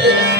Hey!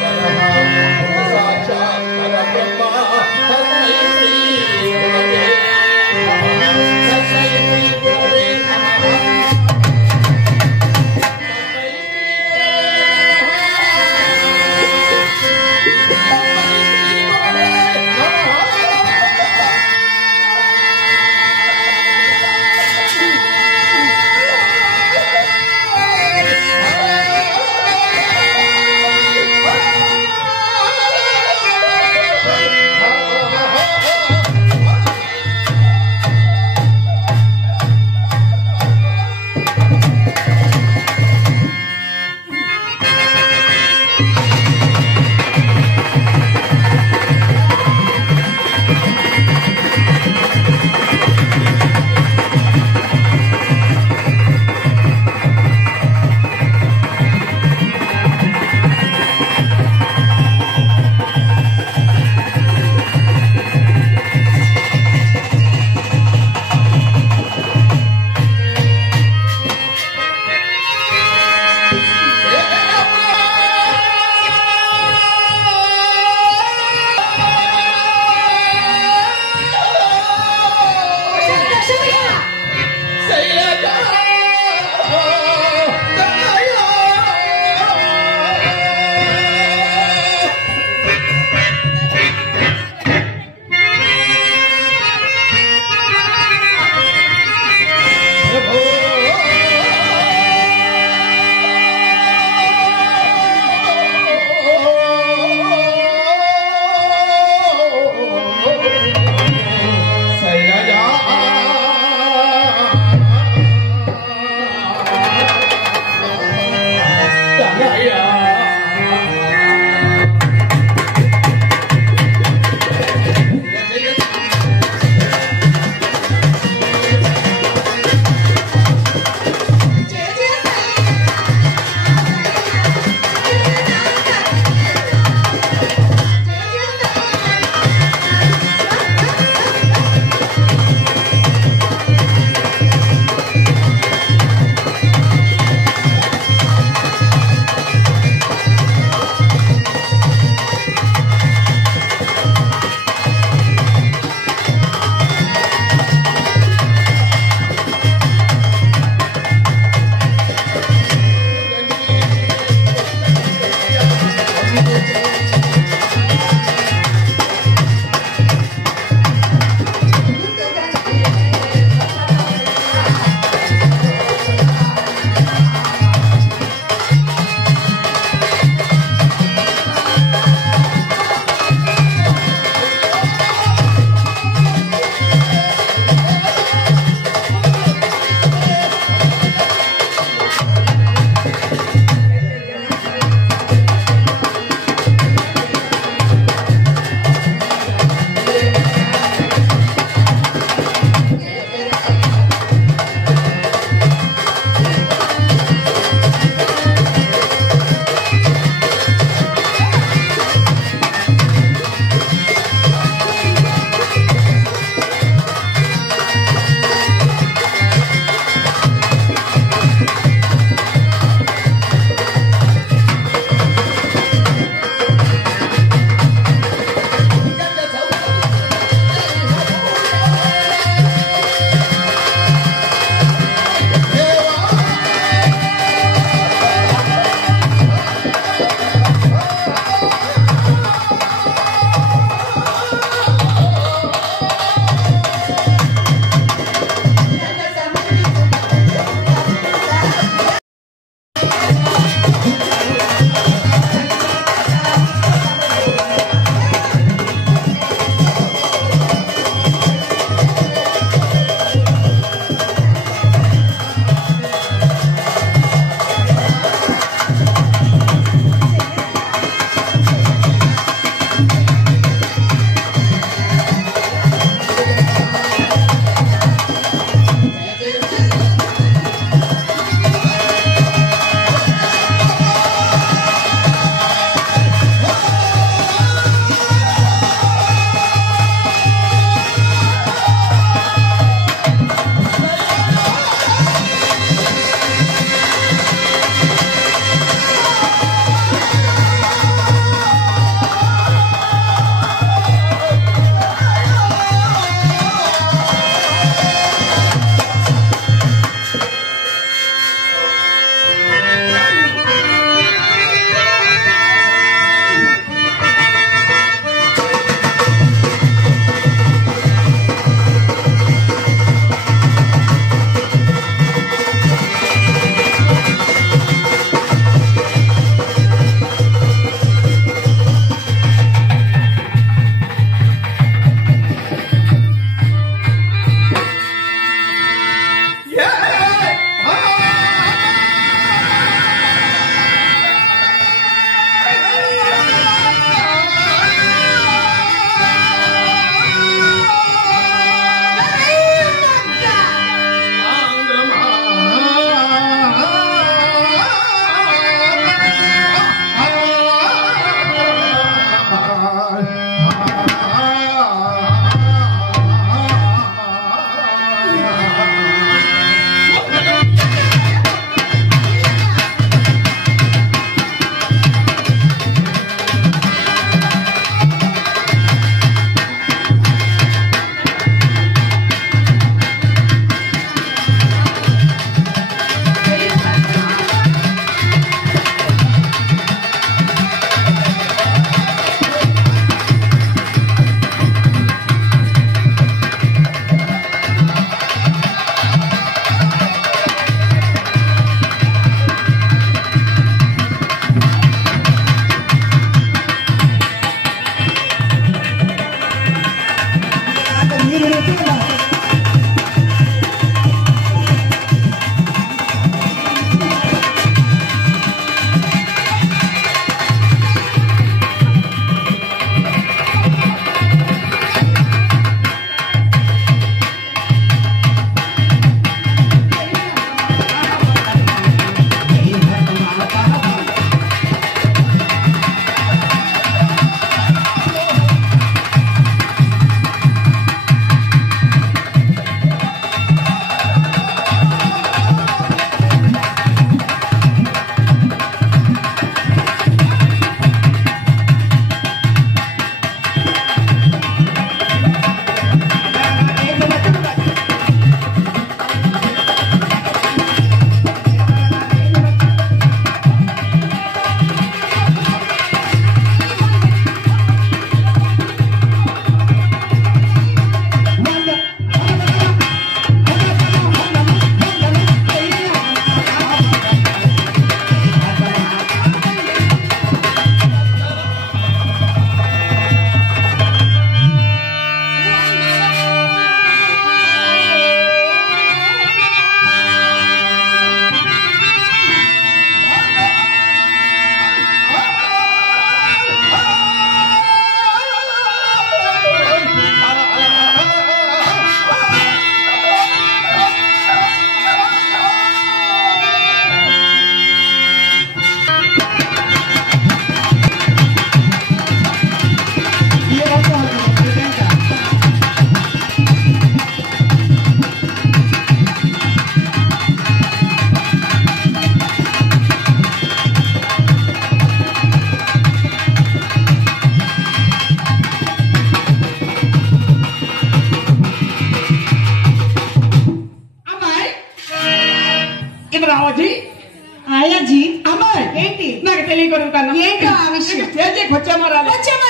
తెలియగలుగుతాను. ఏంటో ఆ విషయం? స్టేజీకి వచ్చామో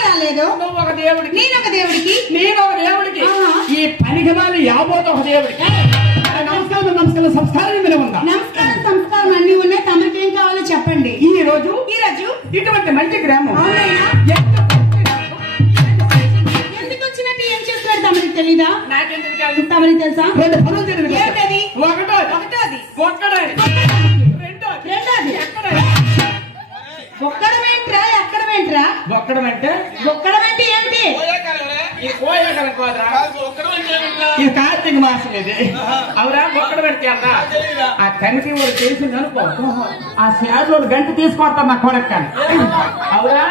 రాలేదు. నువ్వు ఒక దేవుడికి, నేను ఒక దేవుడికి, ఈ పనికిమాలి యాబోత ఒక దేవుడికి. నమస్కారం నమస్కారం సంస్కారం మీద ఉందా? నమస్కారం సంస్కారం అన్ని ఉన్నాయి. తమకి ఏం కావాలో చెప్పండి. ఈ రోజు ఇటువంటి మంచి గ్రామం ఎందుకు వచ్చినట్టు ఏం చేస్తున్నాడు తమరికి తెలీదా? నాకెందుకు కాదు, తమరికి తెలుసా? రెండు పనులు జరిగింది. ఏంటది? ఒకటోది ఒక్కడోది రెండోది ఎక్కడోది. ఒక్కడమేంట్రా ఎక్కడమేంట్రా? ఒక్కడం అంటే ఏంటి? ఇది కార్తీక మాసం ఇది. అవురా ఒక్కడ పెడితే ఆ కమిటీ వాళ్ళు చేసింది అనుకో, ఆ శాఖలో గంట తీసుకొస్తాను నా కొడక్కని. అవురా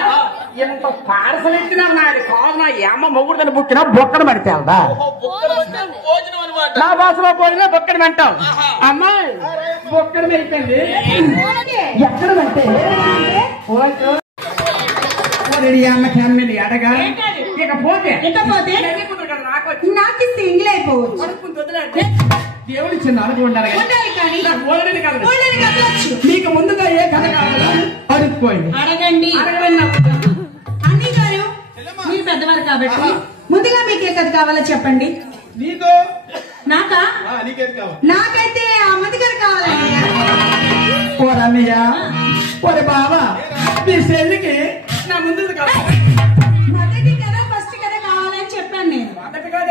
ఎంత పార్సల్ ఎత్తినా నాది కాదు, నా ఏమ మొగుడుదని బుక్కినా బొక్కడ పెడితే వెళ్దా. నా భాషలో పోయినా బొక్కడ పెంటాం. అమ్మాయి బొక్కడ అయిపోయింది. ఎక్కడ పెడితే అన్నకి అమ్మని అడగా. ఇకపోతే నాకిస్తే ఇంగ్లీ అయిపోవచ్చు. దేవుడి చిన్న అడుగు ఉండాలి కానీ మీకు ముందుగా ఏ కథ కావాలో అడుక్కోండి. అడగండి. అన్నీ గారు మీరు పెద్దవారు కాబట్టి ముందుగా మీకు ఏ కథ కావాలో చెప్పండి. నాకా? నాకైతే అమ్మది గారు కావాలండి. ఓ రమయ్య, ఓరే బాబా, మీ చెల్లికి నా ముందు కావాలి. మొదటి కథ ఫస్ట్ కథ కావాలని చెప్పాను నేను. మొదటి కథ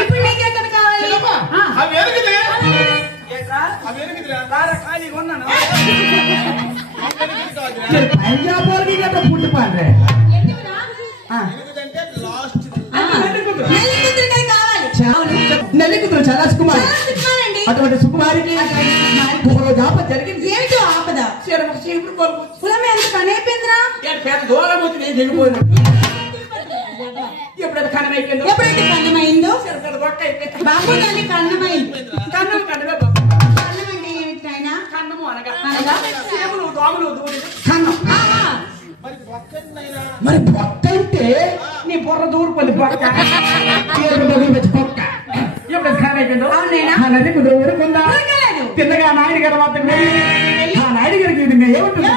ఇప్పుడు నీకే కథ కావాలి. పంజాబ్ వాళ్ళకి గట్రా పుట్టి పాండ్రే నెల్లి కూతురు చాలా సుకుమారి. అటువంటి సుకుమారికి ఆపద జరిగింది. ఏంటో ఆపద? కులం ఎంత కనైపోయిందిరా? దూరం వచ్చి నేను దిగిపోయింది. ఎప్పుడైతే కన్నమైందో ఎప్పుడైతే కన్నమైందో బాబు దాన్ని కన్నమైంది. కన్నం కన్నమే కన్నం అంటే ఏమిటైనా? కన్నము అనగా దోమలు కన్నం. మరి బొక్క అంటే నీ బుర్ర దూరుకుంది బొక్క. బొక్క ఎప్పుడు ఖానైపోయిందో నది కుదురుకుందా తిన్నగా నాయుడు గారి వద్దకు వెళ్ళి ఆ నాయుడు గారికి ఏముంటుంది?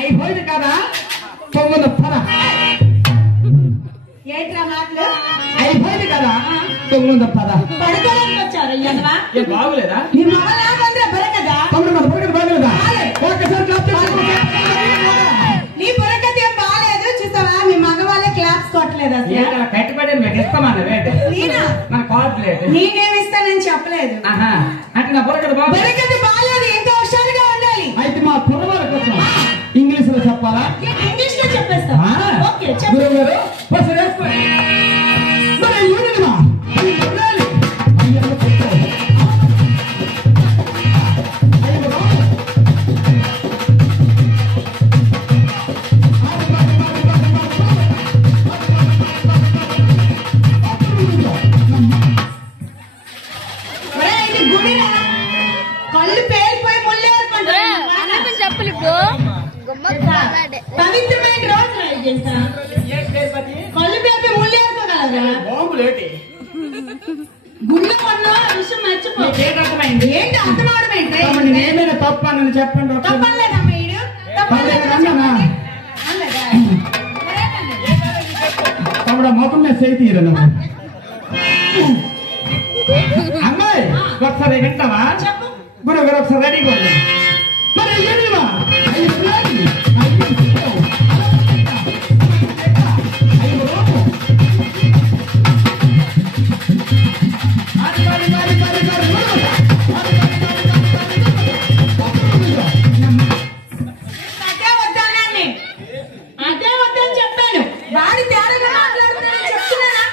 అయిపోయింది కదా తొమ్మిది పద పడుకోవడానికి వచ్చారు. బాగులేదా? నీ మగలాగంటే బరకదా? బాగులేదా? ఒకసారి నీ బరకత ఏం బాగాలేదు చూసావా? మీ మగవాళ్ళే క్లాప్స్ కొట్టలేదు. కట్టుబడి మీకు ఇస్తామన్న వేట మన కావట్లేదు. నేనేమిస్తానని చెప్పలేదు. అంటే నా బరకత బరకత బాగాలేదు, ఇంకా హుషారుగా ఉండాలి. అయితే మా కుర్రవాళ్ళ కోసం ఇంగ్లీష్ లో చెప్పాలా? ఇంగ్లీష్ లో చెప్పేస్తా. ఓకే గుడి పేలిపోయి ముళ్ళేరుకుంటారు చెప్పలు ఇప్పుడు పవిత్రమైన రోజు కళ్ళు పేపి ముళ్ళేరుకోగలరా గుళ్ళ కొన్నా విషయం మర్చిపో ఏంటి అర్థమవడమేంటి ఏమైనా తప్ప నన్ను చెప్పండి తప్పలేదా మీరు తమ్ముడు మొత్తం మీద చేయి తీరు అమ్మాయి ఒకసారి వింటావా చెప్పు గురువు గారు ఒకసారి రెడీగా ఉంది మరి ఏమివా అదే వద్దని చెప్పాను వాడి తేడాగా మాట్లాడుతున్నానని చెప్తున్నానా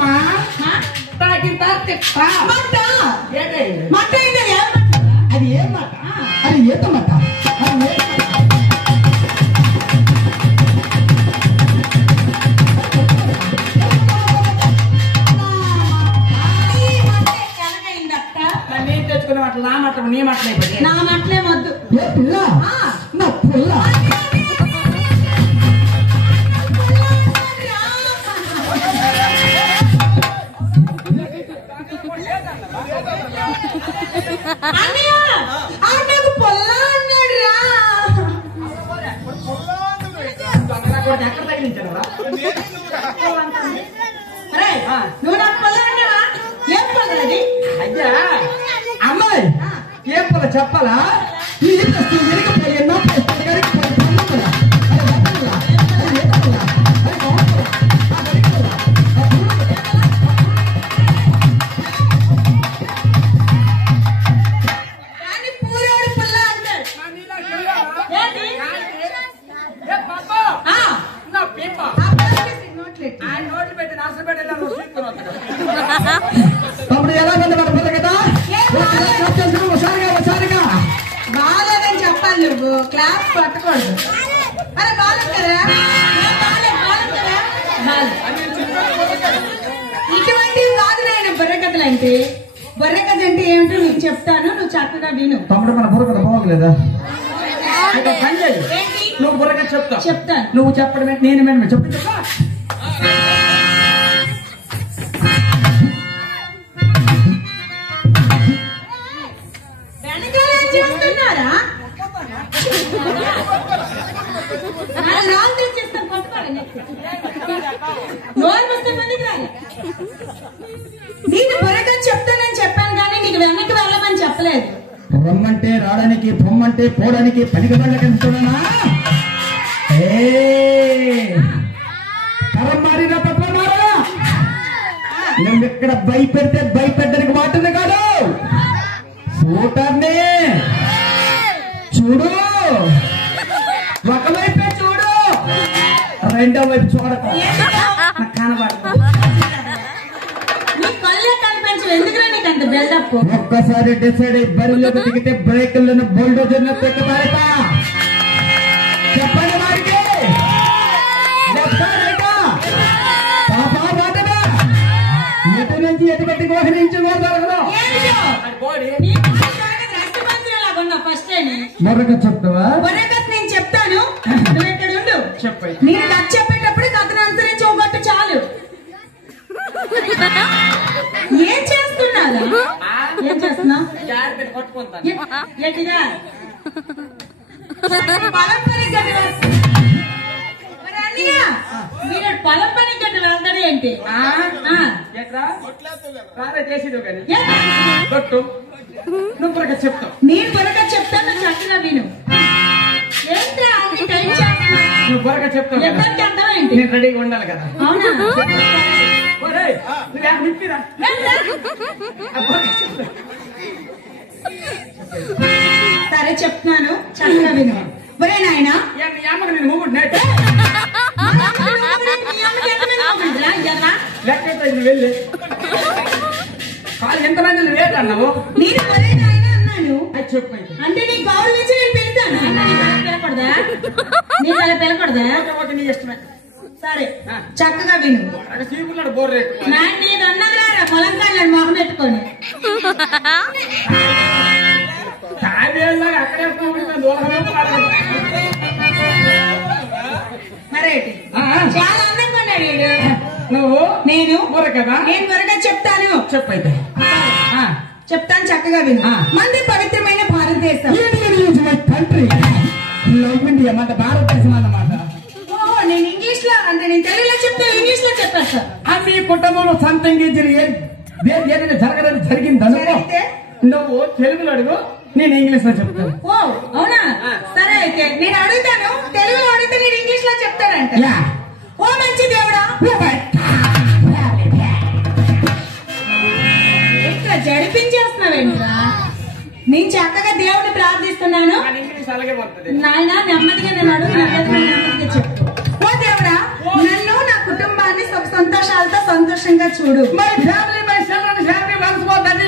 మా ఆ? మట్ట మట్ట ఇది ఏం అది ఏం మాట అది ఏత మాట అది నేను తెచ్చుకునే మాటలు నా మాటలు నీ మాటలు నా మట్లే వద్దు ఏ పిల్ల నా పిల్ల అన్నయ్య నాకు పొల్ల అన్నాడు రా ఎక్కడ తగిలించారా అరే నువ్వు నాకు పొల్ల అన్నావా ఏం పొల్ల అది అయ్యా అమ్మాయి ఏం పల చెప్పాలా ఈ ఎరిగిపోయే కానీ పూరోడు పొల్ల అంటాడు ఏంటి ఆ, ఆ పొల్లకి నోట్లెట్టు. తమ్ముడు ఎలా కనబడదు కదా ఒకసారిగా బాగాలేదని చెప్పాలి నువ్వు క్లాస్ పట్టకూడదు అరే బాగాలేదు కదా ఏం బాగాలేదు కదా బాగాలేదు. ఇటువంటివి కాదు నాయన బుర్రకథలు అంటే బుర్రకథ అంటే ఏమిటో నీకు చెప్తాను నువ్వు చక్కగా విను తమ్ముడు మన బుర్రకథ బాగోలేదా ఏంటి నువ్వు బుర్రకథ చెప్తావు చెప్తాను నువ్వు చెప్పడమే నేను మేము చెప్పు చెప్పా వెనకాల ఏం చేస్తున్నారా రాళ్ళు తెచ్చేస్తాను పట్టుకోండి నోరు వస్తే మందికి రాలి నీకు బుర్రకథ చెప్తానని చెప్పాను కానీ నీకు వెనక్కి వెళ్ళమని చెప్పలేదు రమ్మంటే రావడానికి పొమ్మంటే పోవడానికి పనికి వెళ్ళకన్నా కరం మారిన తప్ప మారా నువ్వు ఇక్కడ భయపెడితే భయపెట్టడానికి మాటలు కాదు చూడనే చూడు ఒకవైపే చూడు రెండో వైపు చూడకు నాకు కనబడదు నీ కళ్ళే కనిపించవు ఎందుకురా నీకు అంత బిల్డప్ ఒక్కసారి డిసైడ్ అయ్యి బరిలోకి దిగితే బ్రేకులను బోల్డోజర్ను పెట్టుతారట చెప్పండి వారికి ఎటు నుంచి ఎటుకట్టి మోహరించి ఫస్ట్ మరొక చెప్తావా నేను చెప్తాను నువ్వు ఇక్కడ ఉండు చెప్పండి నేను కథ చెప్పేటప్పుడు కథను అనుసరించి ఒకటి చాలు ఏం చేస్తున్నారు ఏం చేస్తున్నావు ఎట్టిగా పొలం పని గడ్డి మీరు పొలం పని గడ్డి వెళ్తాడు ఏంటి చేసేది కానీ నువ్వు బుర్రకథ చెప్తావు నేను బుర్రకథ చెప్తాను చక్కగా విను ఏంట్రా అన్ని టైం చేస్తున్నావు నువ్వు బుర్రకథ చెప్తావు కదా. ఎవరికి అర్థం ఏంటి నేను రెడీగా ఉండాలి కదా అవునా ఒరేయ్, నువ్వు ఏం నిప్పిరా? ఆ బుర్రకథ చెప్తా. సరే చెప్తున్నాను చక్కగా విను ఒరే నాయనా ఏమన్నా నేను మూడు నేట లెక్క నువ్వు వెళ్ళి కాలు ఎంత మంది లేట్ అన్నావు నేను ఒరే నాయనా అన్నాను అది చెప్పు అంటే నీ గౌరవ నుంచి నేను పిలుతాను అన్న నీకు అలా పిలకూడదా నీకు అలా పిలకూడదా ఓకే నీ ఇష్టమే సరే చక్కగా విను. చీపున్నాడు బోర్ రేటు నీది అన్నదిరా పొలం కాళ్ళని మొహం పెట్టుకొని అక్కడే మరేటి చాలా అందంగా ఉన్నాడు వీడు. నువ్వు నేను కదా నేను త్వరగా చెప్తాను. చెప్పైతే చెప్తాను చక్కగా విను. మంది పవిత్రమైన భారతదేశం కంట్రీ లవ్ ఇండియా మన భారతదేశం అన్నమాట. నేను ఇంగ్లీష్ లో అంటే నేను తెలుగులో చెప్తే ఇంగ్లీష్ లో చెప్పాను సార్. మీ కుటుంబంలో సంతంగా ఏదైనా జరగదని జరిగింది అనుకో నువ్వు తెలుగులో అడుగు నేను ఇంగ్లీష్ లో చెప్తాను. ఓ అవునా సరే అయితే నేను అడుగుతాను తెలుగులో అడిగితే నేను ఇంగ్లీష్ లో చెప్తానంట. ఓ మంచి దేవుడా ఇంకా జడిపించేస్తున్నావేంట్రా? నేను చక్కగా దేవుడిని ప్రార్థిస్తున్నాను. నాయన నెమ్మదిగా నేను అడుగు నెమ్మదిగా చెప్పు. ఓ దేవుడా నన్ను నా కుటుంబాన్ని సుఖ సంతోషాలతో సంతోషంగా చూడు.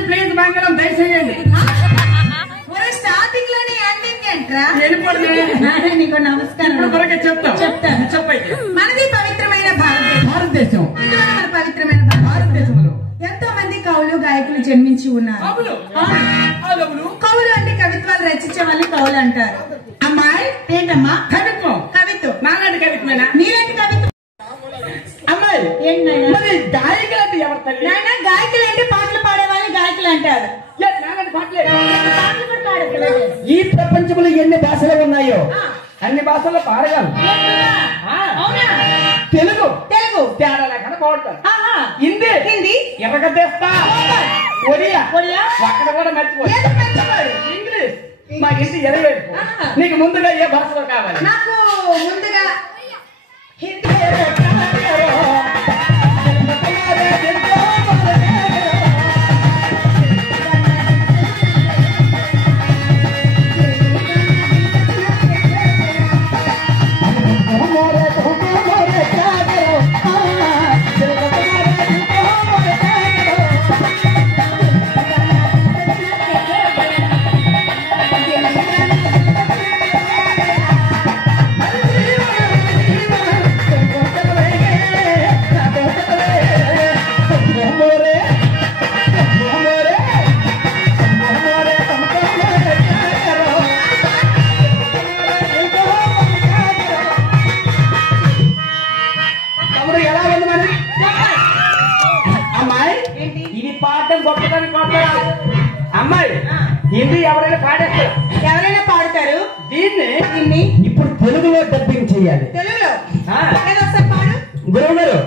ప్లీజ్ మంగళం దయచేయండి. స్టార్టింగ్ లోనే ఎండింగ్ ఏంట్రా? నీకు నమస్కారం చెప్తాను. చెప్పైతే మనది పవిత్రమైన భారతదేశం. మన పవిత్రమైన భారతదేశంలో ఎంతో మంది కవులు గాయకులు జన్మించి ఉన్నారు. కవులు అంటే కవిత్వాలు రచించే వాళ్ళని కవులు అంటారు. అమ్మాయి ఏంటమ్మా? కవిత్వం. కవిత్వం నాలాంటి కవిత్వమేనా? నీలాంటి కవిత్వం. అమ్మాయి ఏంటన్నా గాయకులు అంటే ఎవరు తల్లి? నాయన గాయకులు అంటే పాటలు పాడే వాళ్ళని గాయకులు అంటారు. ఈ ప్రపంచంలో ఎన్ని భాషలు ఉన్నాయో అన్ని భాషల్లో పాడగలరు. తెలుగు తెలుగు తేడా లేకుండా పాడతారు. హిందీ హిందీ ఎర్రగద్దేస్తా. ఒడియా ఒడియా అక్కడ కూడా మర్చిపోయి. ఇంగ్లీష్ మా ఇంటి ఎరవేరు. నీకు ముందుగా ఏ భాషలో కావాలి? నాకు ముందుగా హిందీ. అమ్మాయి హిందీ ఎవరైనా పాడేస్తారు. ఎవరైనా పాడతారు. దీన్ని ఇప్పుడు తెలుగులో డబ్బింగ్ చెయ్యాలి. తెలుగులో ఒకసారి పాడు గురువు గారు.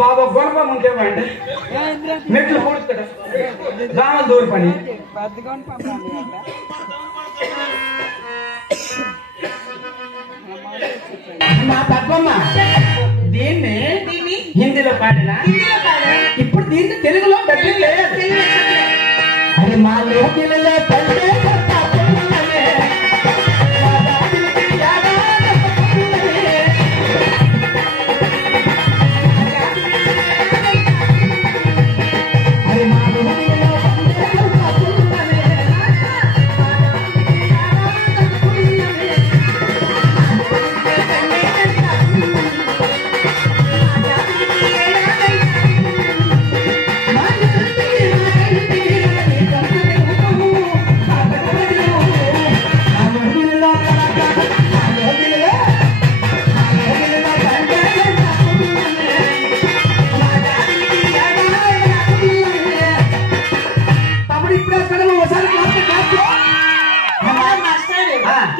బాబా గొడవ ఉంటేవండి మెట్లు పూడుతాడు రామలు దూరి పని. మా పద్మమ్మ దీన్ని హిందీలో పాడినా ఇప్పుడు దీన్ని తెలుగులో డబ్బింగ్ చేయాలి. అది మా లోకిలలో పల్లె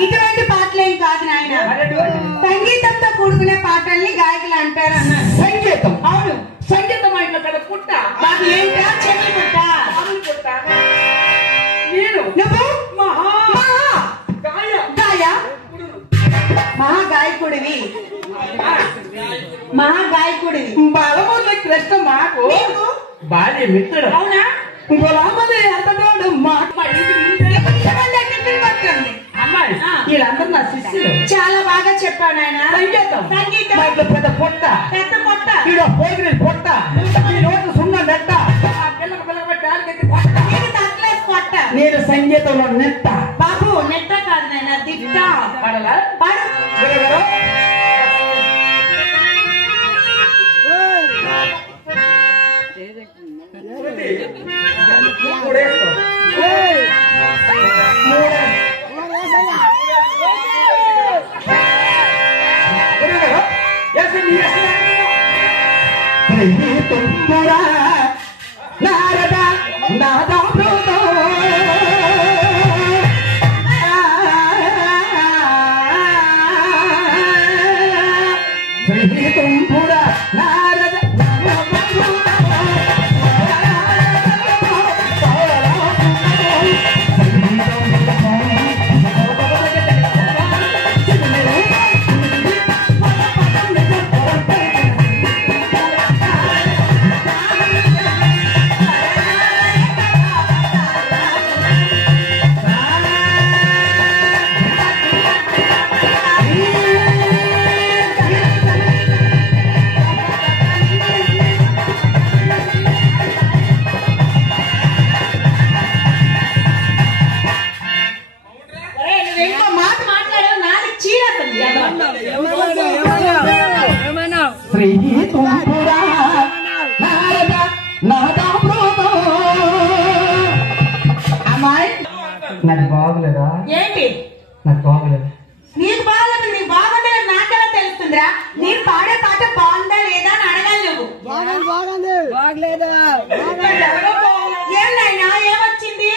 ఇటువంటి పాటలేం కాదు నాయన. సంగీతంతో కూడుకునే పాటల్ని గాయకులు అంటారు అన్నారు. సంగీతం. అవును సంగీతం అయిన కదా పుట్ట మాకు ఏంటా చెవి పుట్ట నేను నువ్వు మహాగాయకుడివి. మహాగాయకుడివి. బలముల కృష్ణ మాకు బాల్య మిత్రుడు. అవునా? గులాబీ అతడు అమ్మాయి వీళ్ళందరూ నా శిష్యులు. చాలా బాగా చెప్పాను ఆయన. సంగీతం సంగీతం పెద్ద పొట్ట పెద్ద పొట్ట ఈడ పోగిరి పొట్ట ఈ రోజు సున్న నెట్ట పొట్ట నేను సంగీతంలో నెట్ట. బాబు నెట్ట కాదు నాకు బాగలేదా? ఏంటి నాకు బాగలేదు. నీకు బాగలేదు, నీకు బాగుంటే నాకెలా తెలుస్తుందిరా? నేను పాడే పాట బాగుందా లేదా అని అడగాలి నువ్వు. ఏం నాయనా, ఏమొచ్చింది?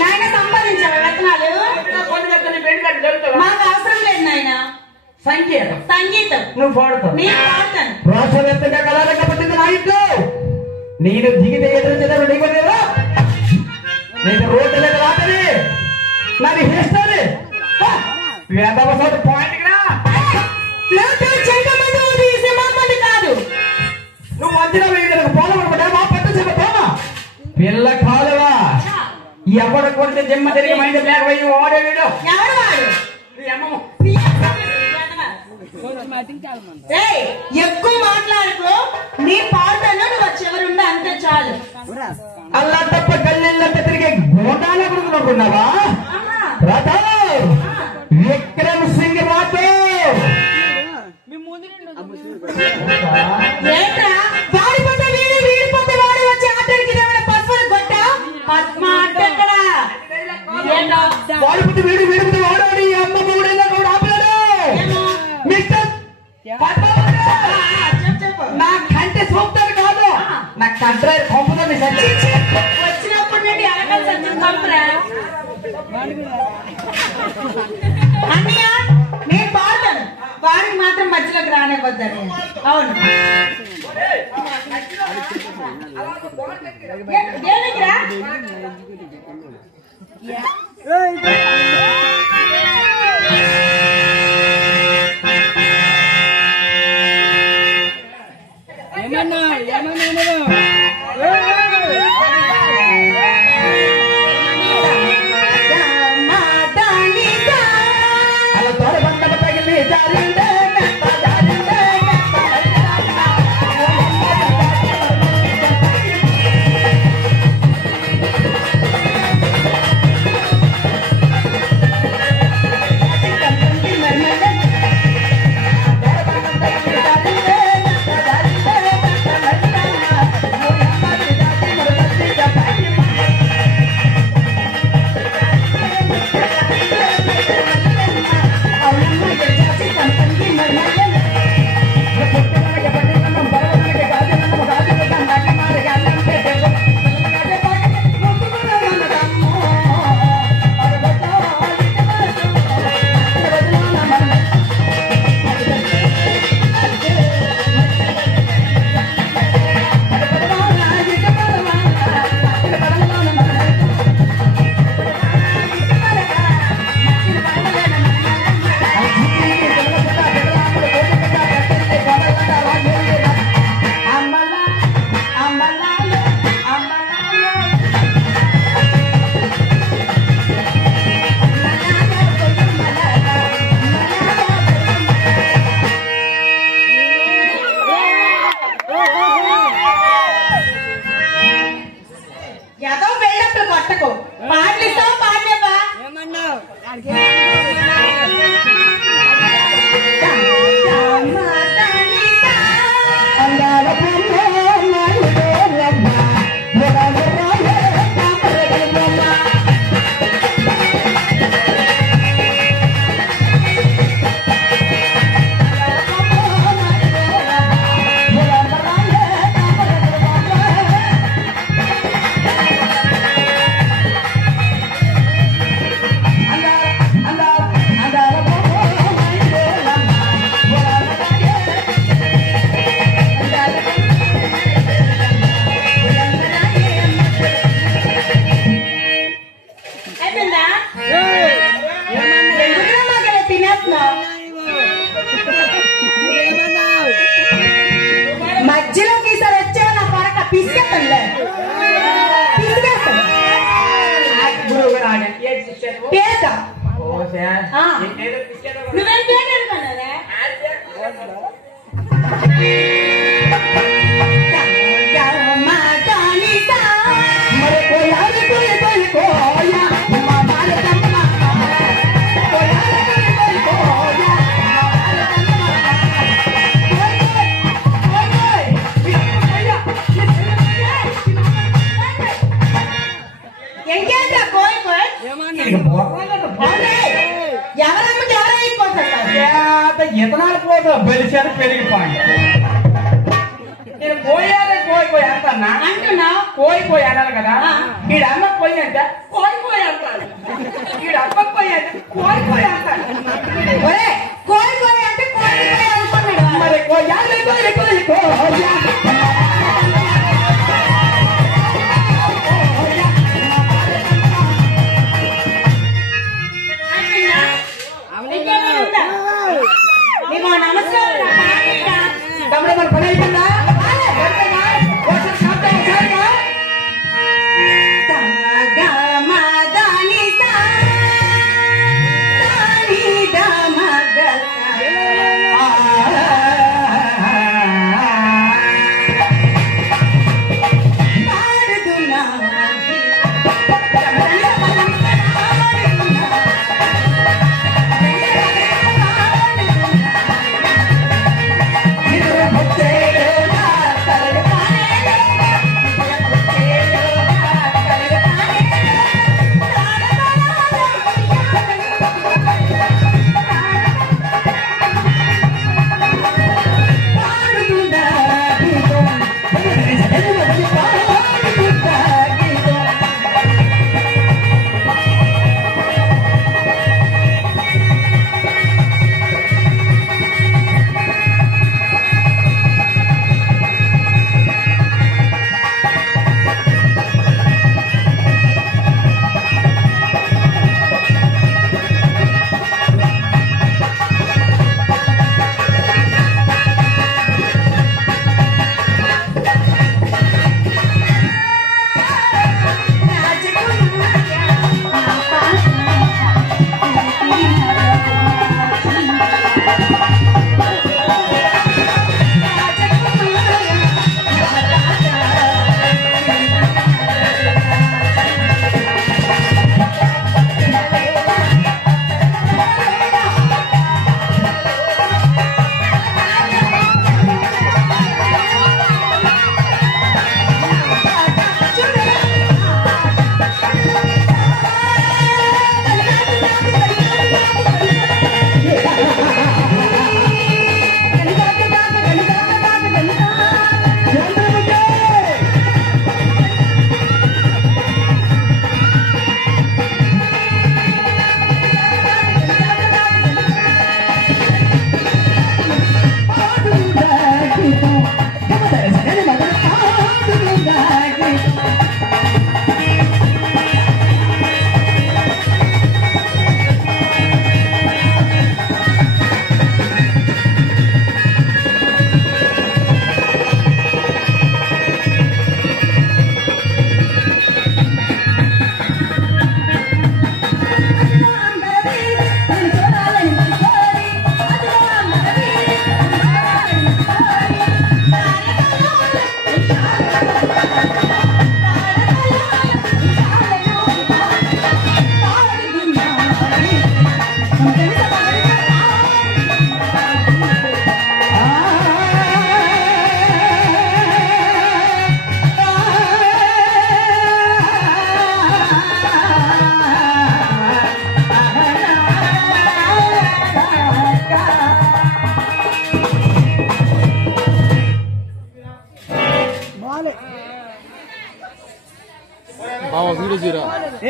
నాయన సంపాదించావా వేతనాలు? మాకు అవసరం లేదు నాయన. సంగీతం సంగీతం నువ్వు పాడుతావు, నేను పాడతాను. ప్రోత్సాహంగా కలగకపోతుంది నా ఇంట్లో. నేను దిగితే ఎదురు చెదరు దిగలేదా? నేను రోడ్డు మీద రాదని నన్ను చేస్తాను. పాయింట్ కాదు నువ్వు మధ్యలో వీళ్ళకి పోలవా మా పట్టు చెప్పా పిల్ల కాలువా ఎవడ కొడితే జిమ్మ తిరిగి మైండ్ బ్లాక్ అయ్యి ఓడే వీడు. ఎవరు వాడు? ఎక్కువ మాట్లాడుకో. నీ పాటలో నువ్వు చివరుండ అంతే చాలు. అల్లా తప్ప గల్లెళ్ళంతా తిరిగే గోటాల కొడుకున్నావా? విక్రమ్ సింగ్ రాతో వాడిపోతే వీడు, వీడిపోతే వాడు వచ్చి ఆటలకి పశువులు కొట్ట పద్మ అక్కడ వాడిపోతే వీడు, వీడిపోతే వాడు అమ్మ మూడేళ్ళ కూడా ఆపలేడు. నా కంటే సూక్తాలు కాదు, నా కంట్రాయి పంపుతుంది. వచ్చినప్పుడు నుండి అలకలు సచ్చిన పంపరా అన్నయ్య. నేను పాడతాను, వాడికి మాత్రం మధ్యలోకి రానివ్వద్దని. అవును, దేనికిరా? అలా తోడ పంట తగిలి జారిందే అందాల ఎవరమ్మకి ఎవరైపోతారు ఇతనాలు పోతా బలిసేది పెరిగిపోయి నేను పోయాలి కోయి అంటన్నా అంటున్నా కోయి అనాలి కదా ఈడ అమ్మ పోయి అంటే కోయి అంటాడు ఈడ అమ్మ పోయి అంటే కోయి అంటాడు ఒరే కోయి కోయి అంటే కోయి కోయి అనుకున్నాడు మరి కోయాలి కోయా నీకు నమస్కారం తమ్ముడు మన పని అయిపోయిందా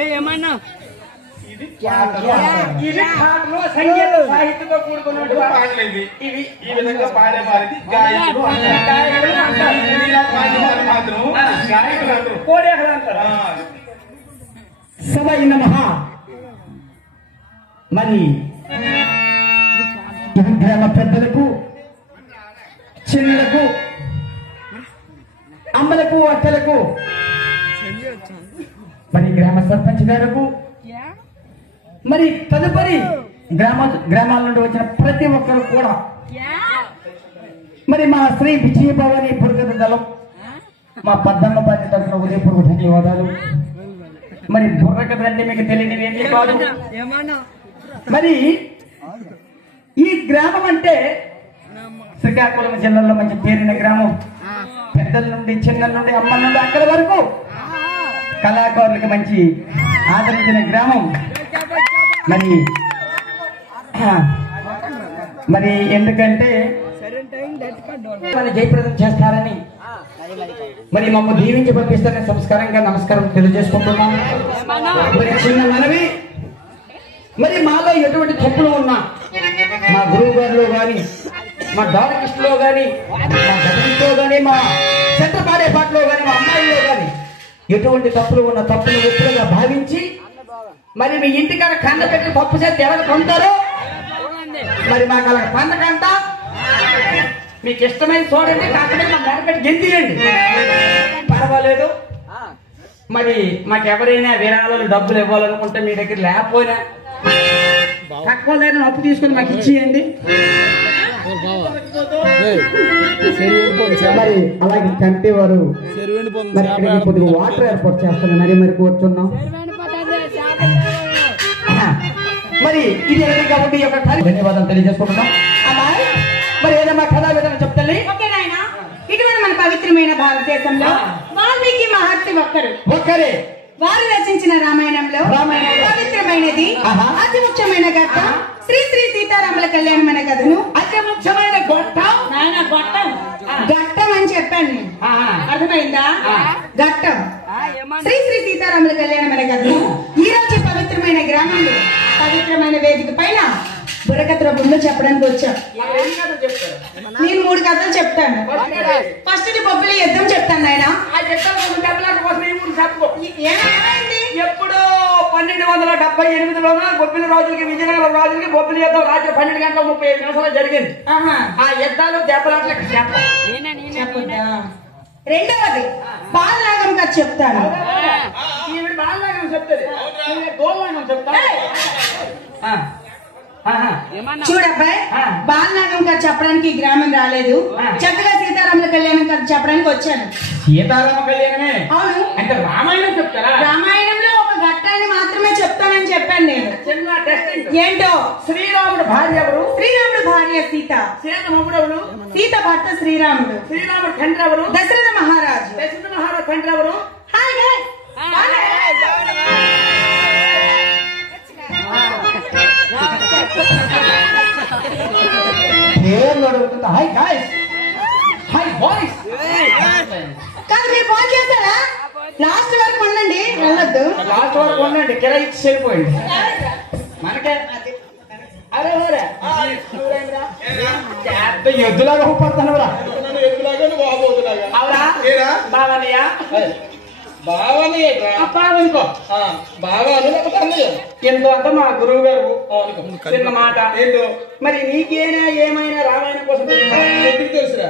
ఏమన్నా ఇది పాటలు సంగీత సాహిత్యంతో కూడుకున్నటువంటి పాటలు ఇవి ఈ విధంగా పాడేవారిది గాయకులు అంటారు కోడేహలు అంటారు సభ నమః మరి గ్రామ పెద్దలకు చిన్నలకు అమ్మలకు అక్కలకు మరి గ్రామ సర్పంచ్ గారుకు మరి తదుపరి గ్రామాల నుండి వచ్చిన ప్రతి ఒక్కరు కూడా మరి మా శ్రీ విజయభవాని పురుగత దళం మా పద్దమ్మ పార్టీ తరఫున ఉదయపూర్వక ధన్యవాదాలు. మరి బుర్రకథ అంటే మీకు తెలియనివి ఏమీ కాదు. మరి ఈ గ్రామం అంటే శ్రీకాకుళం జిల్లాలో మంచి పేరిన గ్రామం. పెద్దల నుండి చిన్నల నుండి అమ్మల నుండి అక్కడి వరకు కళాకారులకి మంచి ఆదరించిన గ్రామం. మరి ఎందుకంటే జయప్రదం చేస్తారని మరి మమ్మల్ని దీవించి పంపిస్తారని సంస్కారంగా నమస్కారం తెలియజేసుకుంటున్నాను. మరి చిన్న మనవి, మరి మాలో ఎటువంటి తప్పులు ఉన్నా మా గురువు గారిలో కానీ, మా డాలకృష్ణలో కానీ, మా గతంలో కానీ, మా చంద్రపాడే పాటలో కానీ, మా అమ్మాయిలో కానీ ఎటువంటి తప్పులు ఉన్న తప్పులు ఎప్పుడుగా భావించి మరి మీ ఇంటికాడ కండ పెట్టి తప్పు చేస్తే ఎవరు కొంటారో మరి మాకు అలా పండకంట మీకు ఇష్టమైన చూడండి, కాకపోతే మా మెడపెట్టి గెంతియండి పర్వాలేదు. మరి మాకు ఎవరైనా విరాళాలు డబ్బులు ఇవ్వాలనుకుంటే మీ దగ్గర లేకపోయినా తక్కువ లేని అప్పు తీసుకుని మాకు ఇచ్చేయండి. మరి అలాగే కంటే వారు మరి కొద్దిగా వాటర్ ఏర్పాటు చేస్తున్నారు, మరి కూర్చున్నాం. మరి ఇది కాబట్టి ఈ యొక్క ధన్యవాదాలు తెలియజేసుకుంటున్నాం. అమ్మాయి మరి ఏదమ్మా కథా విధానం చెప్తాను. ఇటువంటి మన పవిత్రమైన భారతదేశంలో వాల్మీకి మహర్షి ఒక్కరే వారు రచించిన రామాయణంలో పవిత్రమైనది అతి ముఖ్యమైన ఘట్టం శ్రీ శ్రీ సీతారాముల కళ్యాణమైన కథను అతి ముఖ్యమైన ఘట్టం ఘట్టం అని చెప్పాను, అర్థమైందా? ఘట్టం శ్రీ శ్రీ సీతారాముల కళ్యాణమైన కథను ఈ రోజు పవిత్రమైన గ్రామంలో పవిత్రమైన వేదిక పైన బుర్రకథ రూపంలో చెప్పడానికి వచ్చాం. నేను 3 కథలు చెప్తాను. ఫస్ట్ బొబ్బిలి యుద్ధం చెప్తాను ఆయన. ఏమైంది? ఎప్పుడు 1278లోన బొబ్బిలి రాజులకి, విజయనగరం రాజులకి బొబ్బిలి యుద్ధం రాత్రి 12 గంటల 35 నిమిషాలు జరిగింది. ఆ యుద్ధాలు దెబ్బలాట్లకి చెప్పొద్దా? రెండవది బాలనాగం కథ చెప్తాను. బాలనాగం చెప్తారు, గోల్నాగం చెప్తాను. చూడబ్బాయి, బాలనాగం కథ చెప్పడానికి ఈ గ్రామం రాలేదు, చక్కగా సీతారాముల కళ్యాణం కథ చెప్పడానికి వచ్చాను. సీతారామ కళ్యాణమే? అవును. అంటే రామాయణం చెప్తారా? రామాయణంలో ఒక ఘట్టాన్ని మాత్రమే చెప్తానని చెప్పాను నేను. ఏంటో? శ్రీరాముడు భార్య ఎవరు? శ్రీరాముడు భార్య సీత. సీత మొగుడు ఎవరు? సీత భర్త శ్రీరాముడు. శ్రీరాముడు తండ్రి ఎవరు? దశరథ మహారాజు. దశరథ మహారాజు తండ్రి ఎవరు? Hi guys, hi boys. కాదు, మీరు ఫోన్ చేస్తారా? లాస్ట్ వరకు ఉండండి, వెళ్ళొద్దు. లాస్ట్ వరకు ఉండండి, కిరాయి ఇచ్చి వెళ్ళిపోయింది మనకే. అరే ఎద్దులాగా ఊపడతాను బావనయ్య. ఎంతో అంత మా గురువు గారు చిన్న మాట. మరి నీకేనా ఏమైనా రామాయణం కోసం తెలుసురా?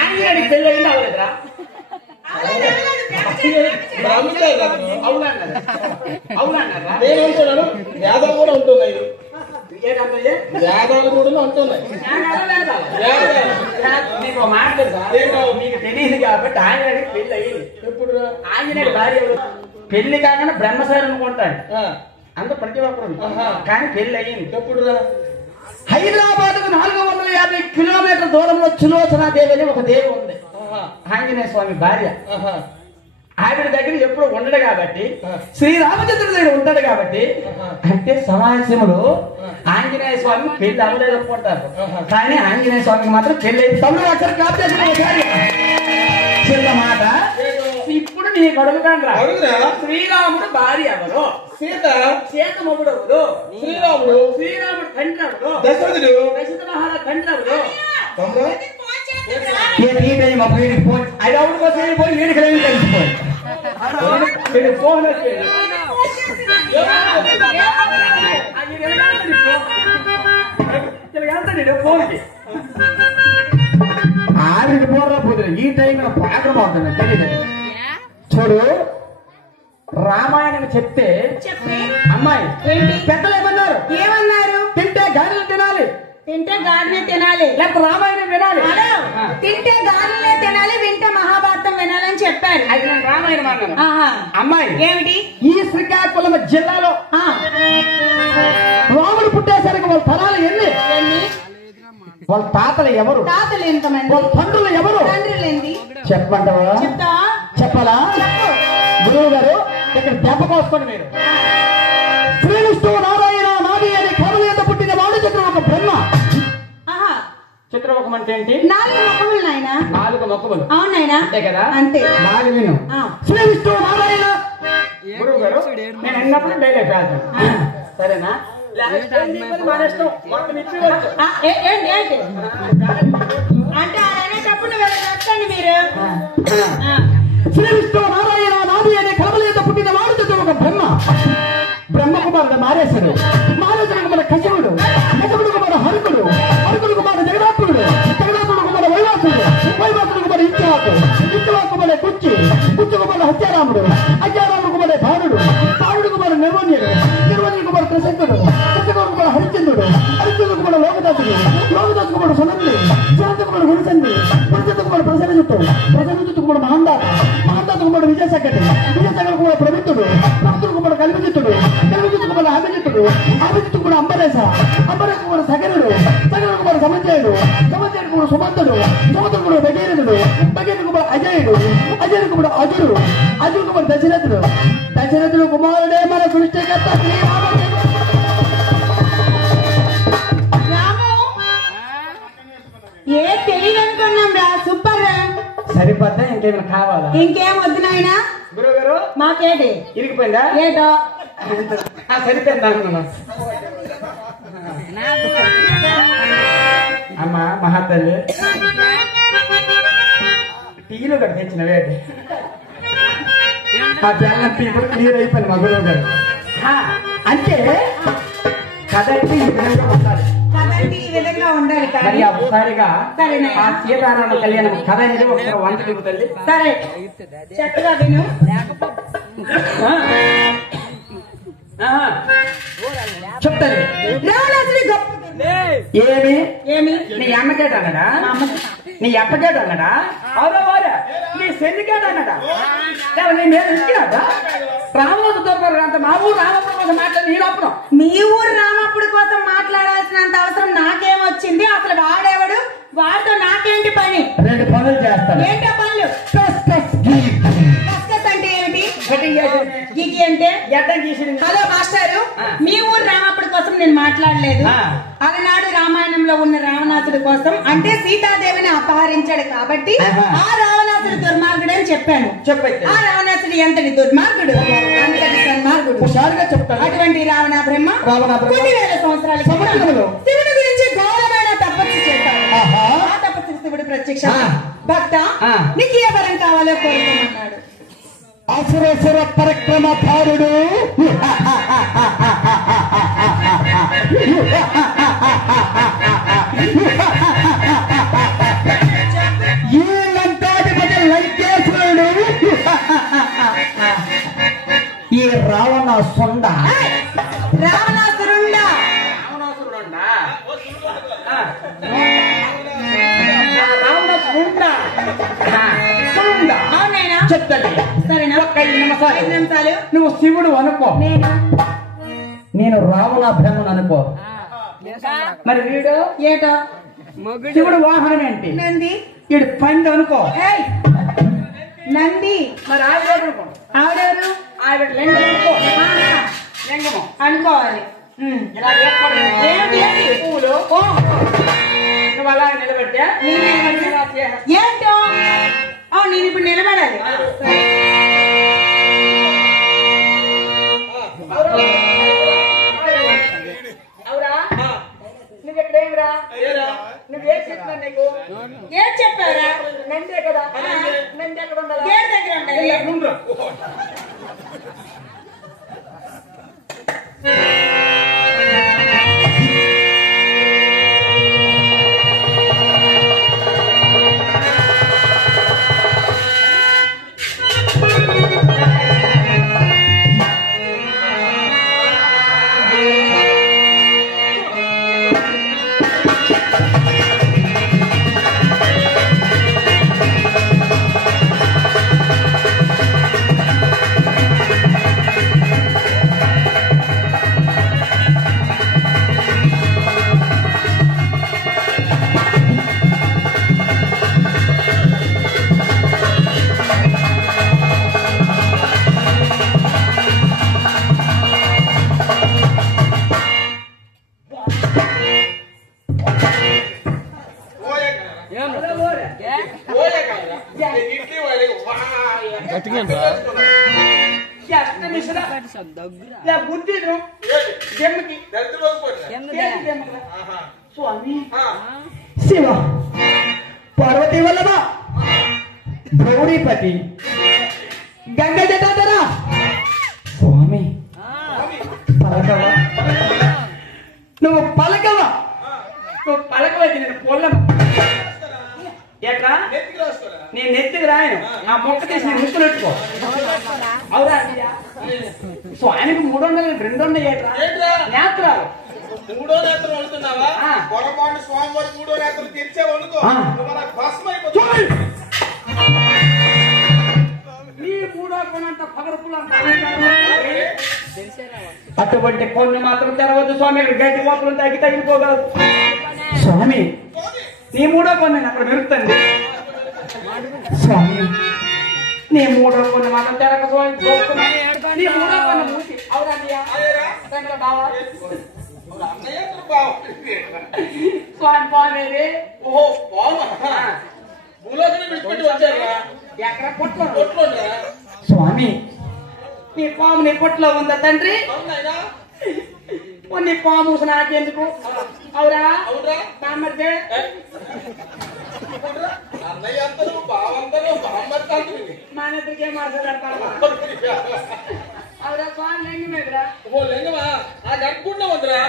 ఆయన పెళ్ళి అయింది అవలేదురా? అవునన్నారా? వేదాలు కూడా ఉంటున్నాయి, వేదాలు కూడా ఉంటున్నాయి. మీకు మాట మీకు తెలియదు కాబట్టి ఆంజనేయుడికి పెళ్లి అయ్యింది. ఎప్పుడు? ఆంజనేయుడి భార్య పెళ్లి కాకుండా బ్రహ్మసారి అనుకుంటాడు అంత ప్రతి ఒక్కరు, కానీ పెళ్లి అయ్యింది. ఎప్పుడు? హైదరాబాద్ కు 450 కిలోమీటర్ల దూరంలో సులోచనా దేవి అని ఒక దేవి ఉంది, ఆంజనేయ స్వామి భార్య. ఆవిడ దగ్గర ఎప్పుడు ఉండడు కాబట్టి, శ్రీరామచంద్రుడి దగ్గర ఉంటాడు కాబట్టి, అంటే సమాజంలో ఆంజనేయ స్వామి పెళ్లి అవ్వలేదు అనుకుంటారు, కానీ ఆంజనేయ స్వామికి మాత్రం పెళ్లి అయింది. తమిళ అక్షర చిన్న మాట. ఇప్పుడు నీకు అడుగుతాను రా, శ్రీరాముడు భార్య ఎవరు? సీత. సీత మొగుడు ఎవరు? శ్రీరాముడు. శ్రీరాముడు తండ్రి ఎవరు? దశరథుడు. దశరథ మహారాజు తండ్రి ఎవరు? ఫోన్ అది అవుడు కోసం వెళ్ళిపోయి వీడికి కలిసిపోయి ఫోన్ ఫోన్కి ఆవిడ పోరా పోతుంది. ఈ టైంలో పాత్ర అవుతుంది తెలియదు. చూడు, రామాయణం చెప్తే అమ్మాయి పెద్దలు ఏమన్నారు? తింటే గారెలు తినాలి, తింటే గాడినే తినాలి, లేకపోతే రామాయణం వినాలి. తింటే గాలినే తినాలి, వింటే మహాభారతం వినాలని చెప్పారు. అది నేను రామాయణం అన్నాను. అమ్మాయి ఏమిటి? ఈ శ్రీకాకుళం జిల్లాలో రాముడు పుట్టేసరికి వాళ్ళ తరాలు ఎన్ని? వాళ్ళ తాతలు ఎవరు? తాతలు ఎంతమంది? వాళ్ళ తండ్రులు ఎవరు? తండ్రులు ఏంటి చెప్పమంటావా? చెప్తా. చెప్పాలా? గురువు గారు ఇక్కడ దెబ్బ కోసుకోండి. మీరు శ్రీ విష్ణు నారాయణ నాది అని కవలయంత పుట్టిన వాడు చక్రముఖ బ్రహ్మ. ఆహా, చిత్రముఖం అంటే ఏంటి? 4 ముఖములు నాయన. 4 ముఖములు. అవును నాయన. అంతే కదా? అంతే. బాగా విను. శ్రీ విష్ణు నారాయణ. గురువు గారు నేను అన్నప్పుడు డైలాగ్ రాదు, సరేనా? ఏంటి అంటే ఆయన అనేటప్పుడు నువ్వు చెప్పండి మీరు. శ్రీ విష్ణు నారాయణ నాది అనే కవలయంత పుట్టిన వాడు చక్రముఖ బ్రహ్మ. బ్రహ్మకుమారుడు మారేశుడు, మారేశుడు కుమార కశవుడు, కశవుడు కుమార హరుకుడు, హరుకుడు కుమార జగదాత్ముడు, జగదాత్ముడు కుమార వైవాసుడు, వైవాసుడు కుమార ఇత్యవాకు, ఇత్యవాకు కుమార కుచ్చి, కుచ్చి కుమార హత్యారాముడు, హత్యారాముడు కుమార భానుడు, భానుడు కుమార నిర్వన్యుడు, నిర్వన్యుడు కుమార ప్రసంగుడు, ప్రసంగుడు కుమార హరిచంద్రుడు, హరిచంద్రుడు కుమార లోకదాసుడు, లోకదాసు కుమార సునంది, సునంది కుమార గురుచంది, గురుచంద్ర కుమార ప్రసన్నజుట్టు, ప్రసన్నజుట్టు కుమార మహందాత, మహందాత కుమార విజయసక్కటి, విజయసక్కటి కుమార ప్రమిత్తుడు, ప్రమిత్తుడు కుమార కలిమిజిత్తుడు, కలిమిజిత్తు కుమార ఆమెజిత్తుడు, ఆమెజిత్తు కుమార అంబరేశ, అంబరేశ కుమార సగరుడు, సగరుడు కుమార సమంజయుడు, సమంజయుడు కుమార సుమంతుడు, సుమంతుడు కుమార భగీరథుడు, భగీరథుడు కుమార అజయుడు, అజయుడు కుమార అజుడు, అజుడు కుమార దశరథుడు, దశరథుడు కుమారుడే మన సృష్టికర్త శ్రీరాముడు. రాము ఏ తెలియదు అనుకున్నాం రా. సూపర్ రా. సరిపోద్దా? ఇంకేమైనా కావాలా? ఇంకేం వద్దు నాయన. గురువు గారు మాకేటి ఇరిగిపోయిందా? ఏటో సరిపోయిందా అనుకున్నా. అమ్మా మహాతల్లి టీలు కూడా తెచ్చిన వేటి ఆ బెల్లం టీ కూడా క్లియర్ అయిపోయింది మా గురువు గారు. అంటే కథ అయితే ఈ విధంగా ఉండాలి. కదండి ఈ విధంగా ఉండాలి. మరి ఒకసారిగా సరేనా? ఆ సీతారామ కళ్యాణం కథ అనేది ఒకసారి వంట దిగుతుంది. సరే చక్కగా విను. చెప్తాను. రావణాసుడి గొప్ప ఏమి ఏమి నీ అమ్మకేట అన్నాడా? నీ అప్పకేట అన్నాడా? నీ సెల్లికేట అన్నాడా? నీ మీద ఇచ్చాడా? రామనాథు దొరకరు అంత మా ఊరు రామపురం కోసం మాట్లాడి నీ లోపల మీ ఊరు రామప్పుడు కోసం మాట్లాడాల్సినంత అవసరం నాకేమొచ్చింది? అసలు వాడేవాడు? వాడితో నాకేంటి పని? 2 పనులు చేస్తాను. ఏంటో పనులు? కస్కస్ అంటే ఏమిటి? గీకి అంటే హలో మాస్టారు, మీ ఊరు రామప్పుడు కోసం నేను మాట్లాడలేదు. అలనాడు రామాయణంలో ఉన్న రావణాసుడి కోసం, అంటే సీతాదేవిని అపహరించాడు కాబట్టి ఆ రావణాసుడు దుర్మార్గుడు అని చెప్పాను. ఆ రావణాసుడు ఎంతటి దుర్మార్గుడు, అంతటి సన్మార్గుడు. చెప్తాను. అటువంటి రావణ బ్రహ్మ కొన్ని వేల సంవత్సరాల శివుడి గురించి ఘోరమైన తపస్సు చేశాడు. ఆ తపస్సు శివుడు ప్రత్యక్ష భక్త నీకు ఏ వరం కావాలో కోరుకోమన్నాడు. అసురసుర పరిక్రమకారుడు ఈ లంకాధిపతి లంకేశ్వరుడు ఈ రావణ సొండ రావణాసురుండా అవునైనా చెప్తాను. సరేనా? ఒక్క 5 నిమిషాలు. 5 నిమిషాలు. నువ్వు శివుడు అనుకో, నేను రావణ బ్రహ్మను అనుకో. మరి వీడు ఏటో శివుడు వాహనం ఏంటి? నంది. వీడు పండు అనుకో. ఏయ్ నంది. మరి ఆవిడ అనుకో. ఆవిడెవరు? ఆవిడ లింగం అనుకో. లింగము అనుకోవాలి. ఇలా ఏర్పడి ఏంటి పువ్వులు నువ్వు అలా నిలబెట్టా ఏంటో నేను ఇప్పుడు నిలబడాలి. అవురా? నువ్వెక్కడేమిరా? నువ్వేం చెప్పినా నీకు ఏం చెప్పారా? నందే కదా. నంది ఎక్కడ ఉండాలి? గేట్ దగ్గర ఉండాలి. బుద్ధి జమ్మకి స్వామి శివ పార్వతీ వల్లభ గౌరీపతి గంగ జటాధర స్వామి పలకవా నువ్వు పలకవా నువ్వు పలకవచ్చి నేను పొల్లం ఎట్లా నేను నెత్తికి రాయను నా మొక్క తీసి నేను ముక్కులు పెట్టుకో అవురా స్వామికి 300 200 ఏట్రా నేత్రాలు 3వ నేత్రం వండుతున్నావా పొరపాటు స్వామివారి 3వ నేత్రం తెరిచే వండుకో భస్మ అయిపోతుంది నీ 3వ కొనంత పగరపులు అంత అటువంటి కొన్ని మాత్రం తెరవద్దు స్వామి ఇక్కడ గడ్డి మాత్రం తగ్గిపోగలదు స్వామి నీ 3వ కొన్ని అక్కడ మెరుస్తుంది స్వామి నీ 3వ కొన్ని మాత్రం తెరక స్వామి నీ 3వ కొన్ని మూసి అవురా బావా స్వామి బాగుండేది ఓహో బాగున్నా భూలోకని విడిచిపెట్టి వచ్చారా ఎక్కడ పొట్లో స్వామి నీ పాము నీ పొట్లో ఉందా తండ్రి అవునాయనా నీ పాము నాకెందుకు అవురా అవురా బామ్మర్దే అన్నయ్య అంతను బావంతను బామ్మర్తాను మా నెత్తికే మాట్లాడతాను అవురా స్వామి లింగ మీదరా ఓ లింగమా ఆ గడుపుకుండా ఉందిరా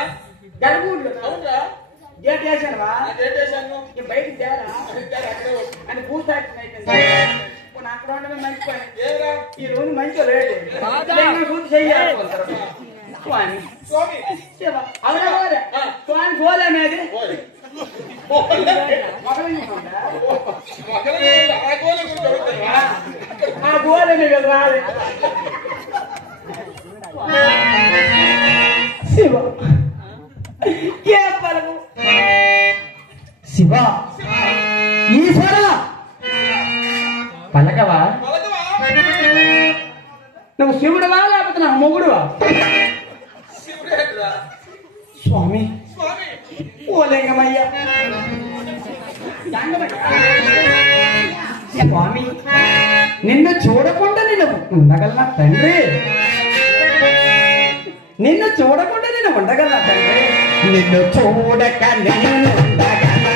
గడుపుండు అవునరా గేట్ వేసానువా డేట్ వేసాను బయటికి తేరా అక్కడే అని భూసాక్షి అయిపోయింది అక్కడ ఉండమే మంచి పని ఏరా ఈ రోజు మంచి రేటు పూర్తి చెయ్యాలి స్వామి స్వామి అవునా స్వామి గోలేమేది ఓయ్ ఆ గోలేమే కదా రాదు శివ ఏ పలుకు శివ ఈశ్వర పలకవా నువ్వు శివుడువా లేకపోతే నా మొగుడువా స్వామి ఓ లింగమయ్య స్వామి నిన్ను చూడకుండా నేను ఉండగలనా తండ్రి నిన్ను చూడకుండా నేను ఉండగలనా తండ్రి నిన్ను చూడక నేను ఉండగలనా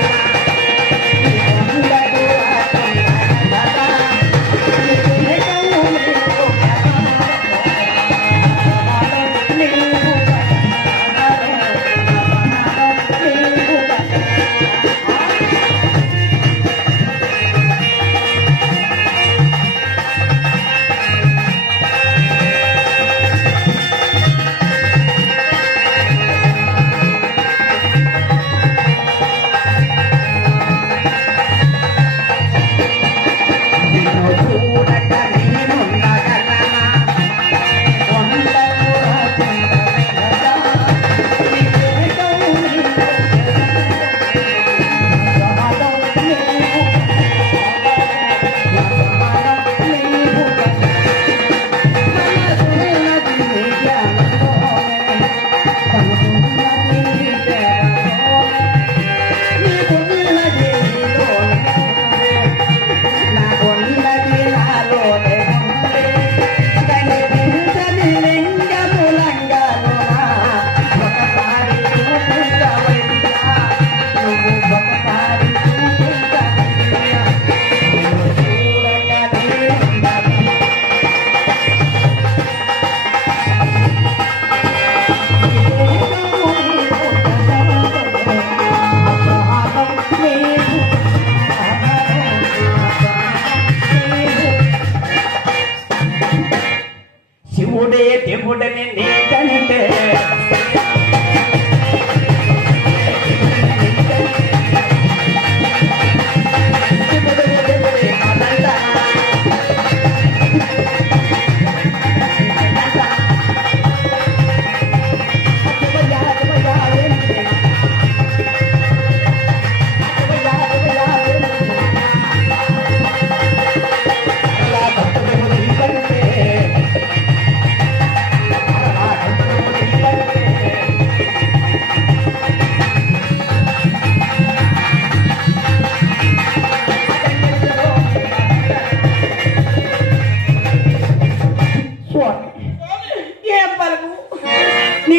శివుడే దేవుడని నీకంటే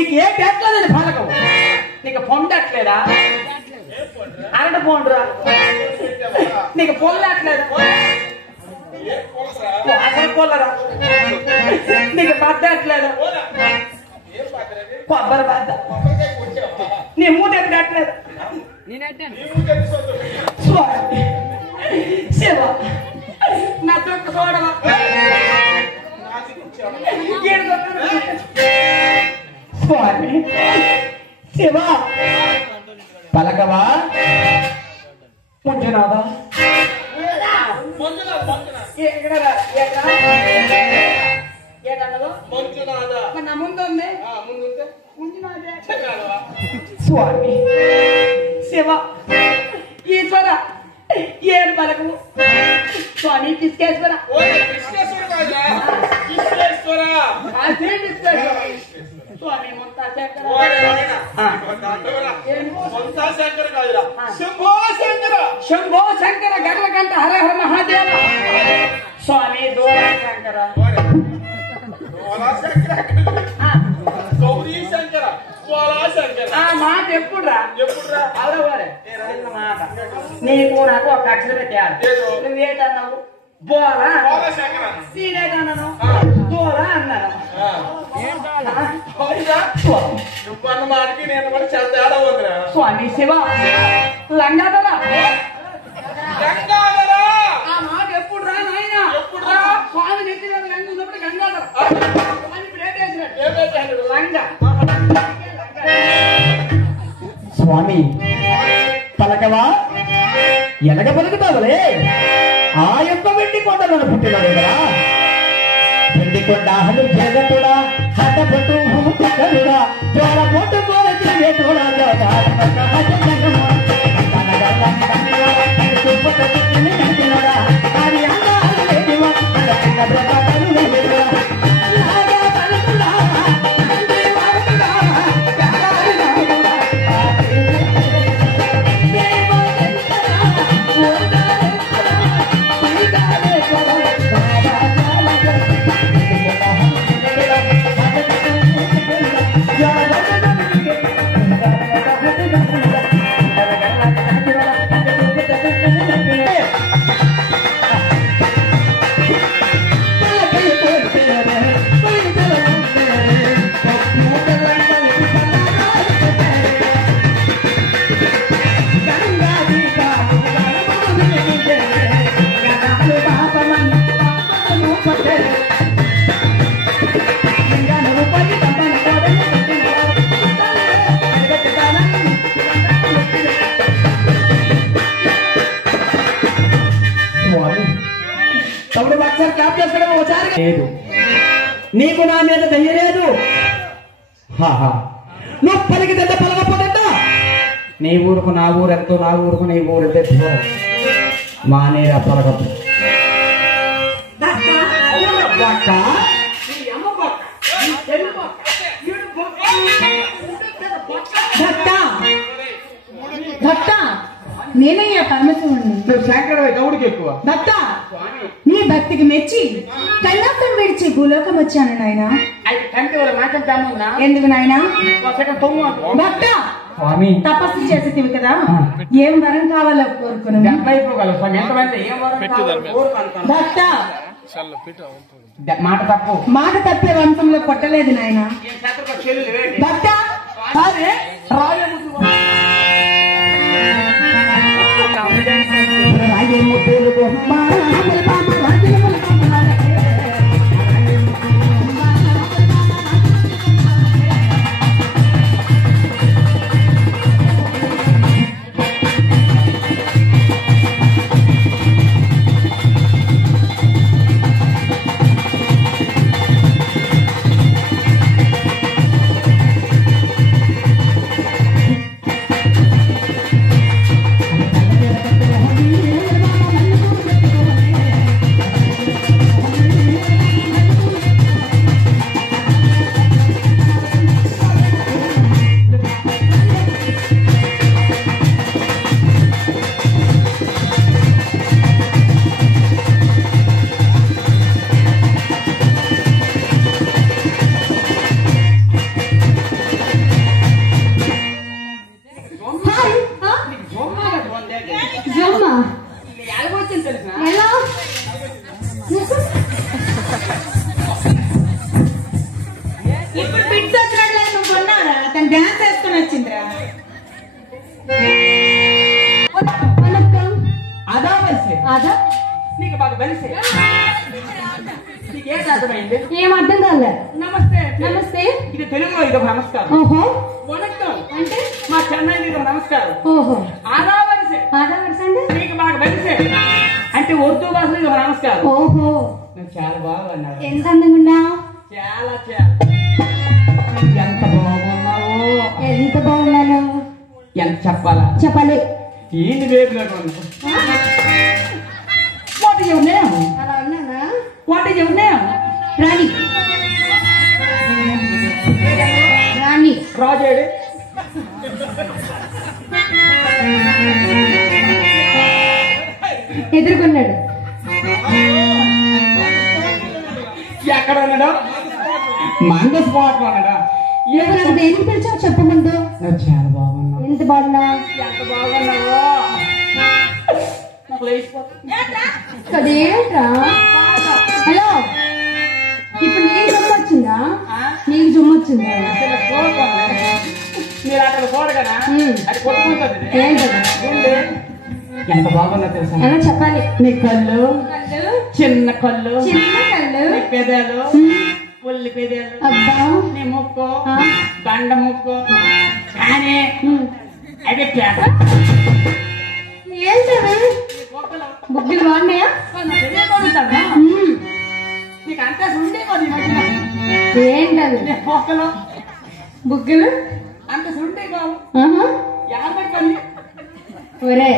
నీకు ఏ పెట్టలేదని పలకవు నీకు పొందట్లేదా అరటి పోండ్రా నీకు పొల్లట్లేదా అసలు పొల్లరా నీకు పద్దట్లేదు కొబ్బరి బద్ద నీ మూట ఎక్కట్లేదు శివ నా చుట్టూ చూడవా స్వామి శివ పలకవా ముంచునాదా నా ముందుంది స్వామి శివ ఈశ్వర ఏం పలకము స్వామి పిస్కేశ్వర స్వామి శంభో శంకర గర్ల కంట హర హర మహాదేవ స్వామి దూరా శంకర గౌరీ శంకర ఆ మాట ఎప్పుడురా అవరవారే మాట నీకు నాకు ఒక అక్షరం తేడా నువ్వేటన్నావు బోరా నేనేటన్నాను దూరా అన్నాను నువ్వన్న మాటకి నేను కూడా చాలా తేడా ఉందిరా స్వామి శివ లంగాదరా ఆ మాట ఎప్పుడురా నాయన ఎప్పుడురా స్వామి నెత్తి మీద లంగ ఉన్నప్పుడు గంగాధర ఇప్పుడు ఏటేసినట్టు లంగ స్వామి పలకవా ఎనగ పలుకుతావులే ఆ యొక్క వెండి కొండలను పుట్టినాడు కదా వెండి కొండ హను జగతుడా హతపటు హుముకుడా జోల పోటు గోల తిరిగేటోడా లేదు నీకు నా మీద దయ్య లేదు నువ్వు పలికి దెబ్బ పలకపోతుందా నీ ఊరుకు నా ఊరెంతో నా ఊరుకు నీ ఊరు తెచ్చుకో మా నేరా పలకపు భక్త నేనయ్యా పరమశివుణ్ణి నువ్వు శంకర గౌడికి ఎక్కువ భక్త నీ భక్తికి మెచ్చి కైలాసం విడిచి భూలోకం వచ్చాను నాయన అయితే కంటి వాళ్ళ మాటం తాముందా ఎందుకు నాయన భక్త స్వామి తపస్సు చేసేటివి కదా ఏం వరం కావాలో కోరుకును అయిపోగలవు స్వామి ఎంతమంది ఏం భక్త మాట తప్పు మాట తప్పే వంశంలో కొట్టలేదు నాయన భక్త రాయే ముద్దులు బొమ్మ బలిసే నీకేం అర్థమైంది? ఏం అర్థం కాలే. నమస్తే నమస్తే. ఇది తెలుగులో ఇది ఒక నమస్కారం. ఓహో. వణక్కం అంటే మా చెన్నై ఇది ఒక నమస్కారం. ఓహో. ఆదా బలిసే ఆదా వరుస అంటే నీకు బాగా బలిసే అంటే ఉర్దూ భాషలో ఇది ఒక నమస్కారం. ఓహో. నువ్వు చాలా బాగా అన్నావు. ఎంత అందంగా ఉన్నావు. చాలా చాలా ఎంత బాగున్నావు. ఎంత బాగున్నాను. ఎంత చెప్పాలా? చెప్పాలి. ఏంటి వేపులో ఉన్నావు? What is your name? అలా ఉన్నానా? What is your name? Rani. Rani. రాజేడు ఎదుర్కొన్నాడు. ఎక్కడ ఉన్నాడా? మంద స్పాట్ లో ఉన్నాడా? నాకు దేనికి పిలిచావు చెప్పమందు. నువ్వు చాలా బాగున్నావు. ఎంత బాగున్నా. ఎంత బాగున్నావో నాకు లేచిపోతుంది. అదేంట్రా? హలో, ఇప్పుడు నీకు జుమ్ము వచ్చిందా? నీకు జుమ్ము వచ్చిందా? మీరు అక్కడ పోరు కదా అది కొట్టుకుంటుంది. ఏంటది? గుండె ఎంత బాగున్నా తెలుసా? ఏమో చెప్పాలి. నీ కళ్ళు చిన్న కళ్ళు, చిన్న కళ్ళు, నీ పెదాలు పుల్లి పెదాలు, అబ్బా నీ ముక్కు బండ ముక్కు కానీ అదే పేట. ఏంటది? బుగ్గులు బాగున్నాయా? నీకు అంతా సుండే కొద్ది ఏంటది? మొక్కలు బుగ్గులు అంత సుండే కావు. ఆహా. 50 కళ్ళు. ఒరే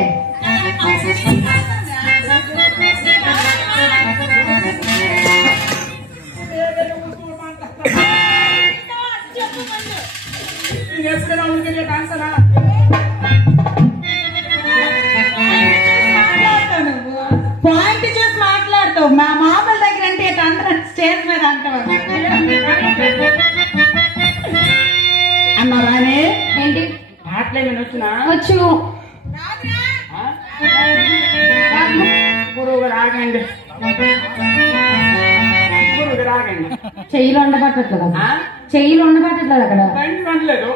నేను ఎప్పుడైనా ఉనికి కాన్సనా పాయింట్ చూసి మాట్లాడతావు. మా మామల దగ్గర అంటే అందరూ స్టేజ్ మీద అంటావు. అన్న రాని ఏంటి? పాటలే నేను వచ్చినా వచ్చు. గురువు రాగండి, గురువు రాగండి. చెయ్యిలో ఉండబట్టట్లేదు. చెయ్యిలో ఉండబట్టట్లేదు అక్కడ. బండి వండలేదు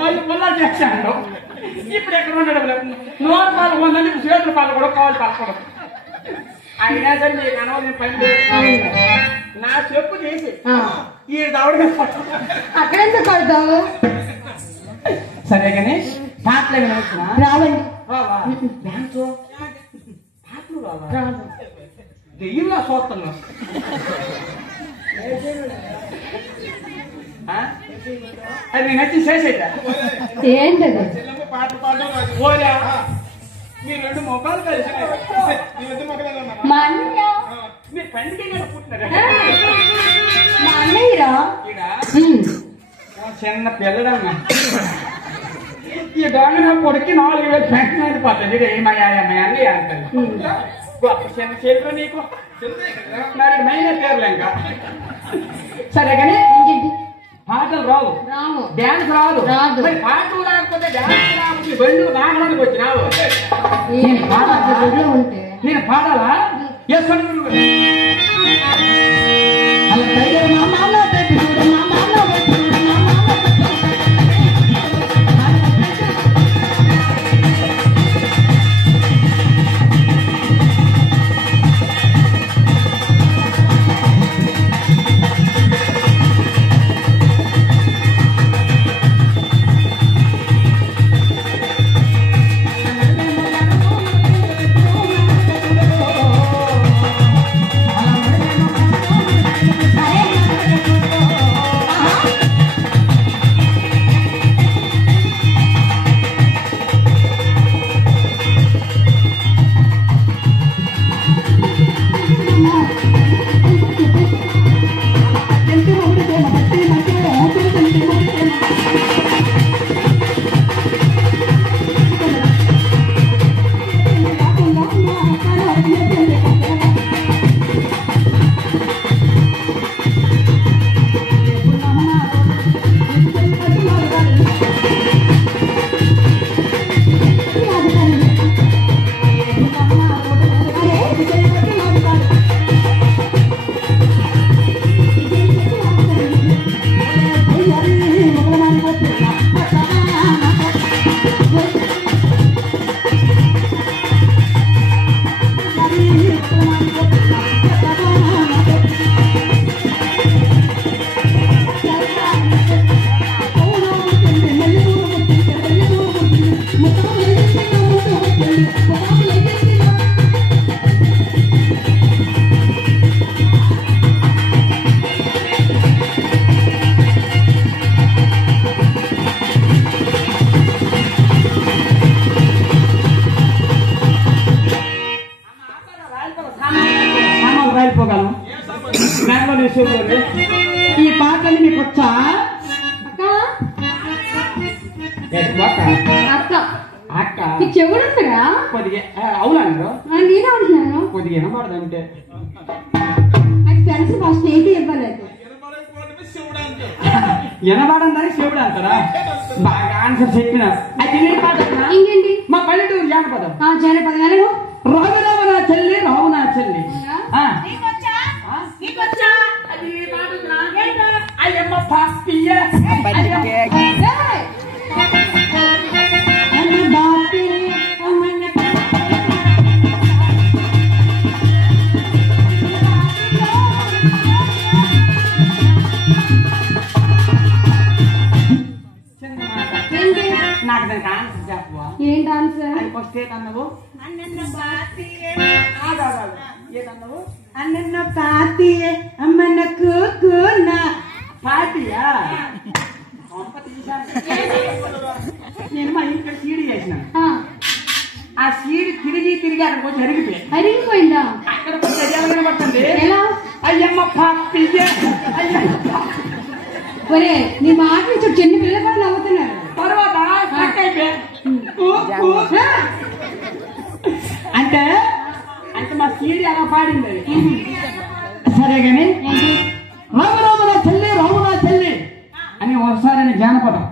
వాళ్ళు పుల్లా చేశాను. ఇప్పుడు ఎక్కడ ఉండడం లేదు. నోరు పాలు కొందని చేతులు పాలు కూడా కావాలి పలకూడదు. అయినా సరే నీకు అనవసరం పని లేదు. నా చెప్పు చేసి ఈ దవడ అక్కడెందుకు కొడతావు? సరే కానీ పాటలే వచ్చినా రావండి. డాన్స్ పాటలు రావా? దెయ్యంగా చూస్తున్నా. అది నేను వచ్చి చేసేట ఏంటది? పాట పాట ఓరా మీ 2 మొక్కలు కలిసి మా అన్నయ్య. మీరు పండుగ పుట్టినారా? మా అన్నయ్యరా? చిన్న పిల్లడమ్మా. ఈ దొంగ నా కొడుక్కి 4000 పెన్షన్ అయిపోతుంది. అన్నీ అంటారు. గొప్ప చిన్న చేతిలో నీకు మరి మైన పేర్లే ఇంకా. సరే కానీ పాటలు రావు, డ్యాన్స్ రాదు. మరి పాటలు రాకపోతే డ్యాన్స్ రాకపోతే బండి నాగడానికి వచ్చినావు. ఉంటే నేను పాడాలా? అరే పాడిపోగలను ఈ పాటలు మీకు వచ్చా? అక్క అక్క చెవుడు వస్తారా? కొద్దిగా అవునా నేనే ఉంటున్నాను. కొద్దిగా వినపడదంటే నాకు తెలుసు ఫస్ట్ ఏంటి ఇవ్వలేదు. వినపడందని శివుడు అంటారా? బాగా ఆన్సర్ చెప్పిన ఇంకేంటి? మా పల్లెటూరు జానపదం. జానపదం రావు రావు నా చెల్లి, రావు నా చెల్లి. అయ్యమ్మ పాస్పియ నాకు దానికి ఆన్సర్ చెప్పవా? ఏంటి ఆన్సర్? ఫస్ట్ ఏదన్నావు? ఏదన్నావు? అన్న పాతి అమ్మన్న కూకున్న పార్టీయా? నేను మా ఇంట్లో సీడీ చేసినాను. ఆ సీడీ తిరిగి తిరిగి అక్కడికి వచ్చి అరిగిపోయిందా? అక్కడికి వచ్చి అది ఎలా కనబడుతుంది? ఎలా? అయ్యమ్మ పాపి. ఒరే నీ మాట నుంచి చిన్న పిల్లలు కూడా నవ్వుతున్నారు. తర్వాత అంటే అంటే మా సీడీ అలా పాడింది అది. సరే గాని రామరామ నా చెల్లి, రాము నా చెల్లి అని ఒకసారి జానపదం.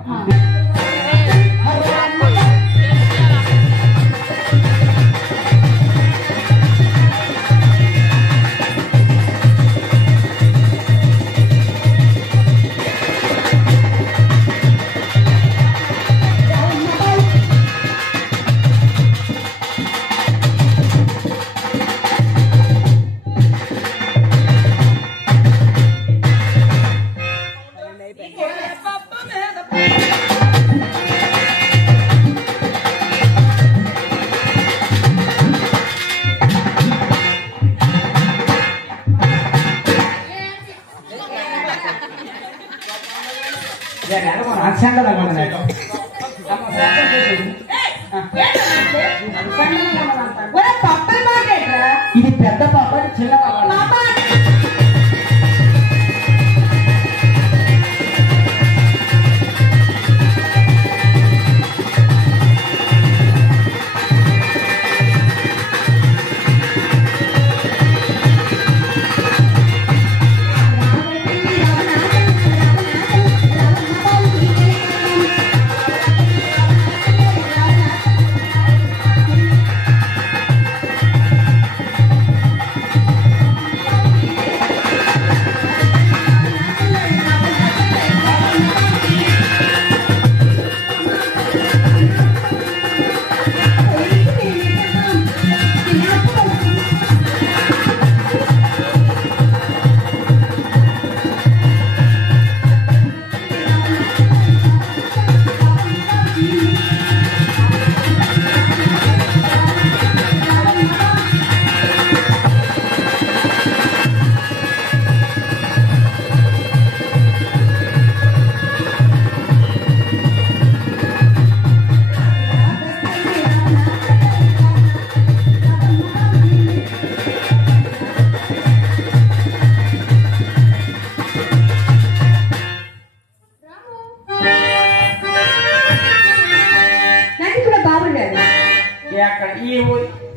ఇది పెద్ద పాప, చిన్న పాప.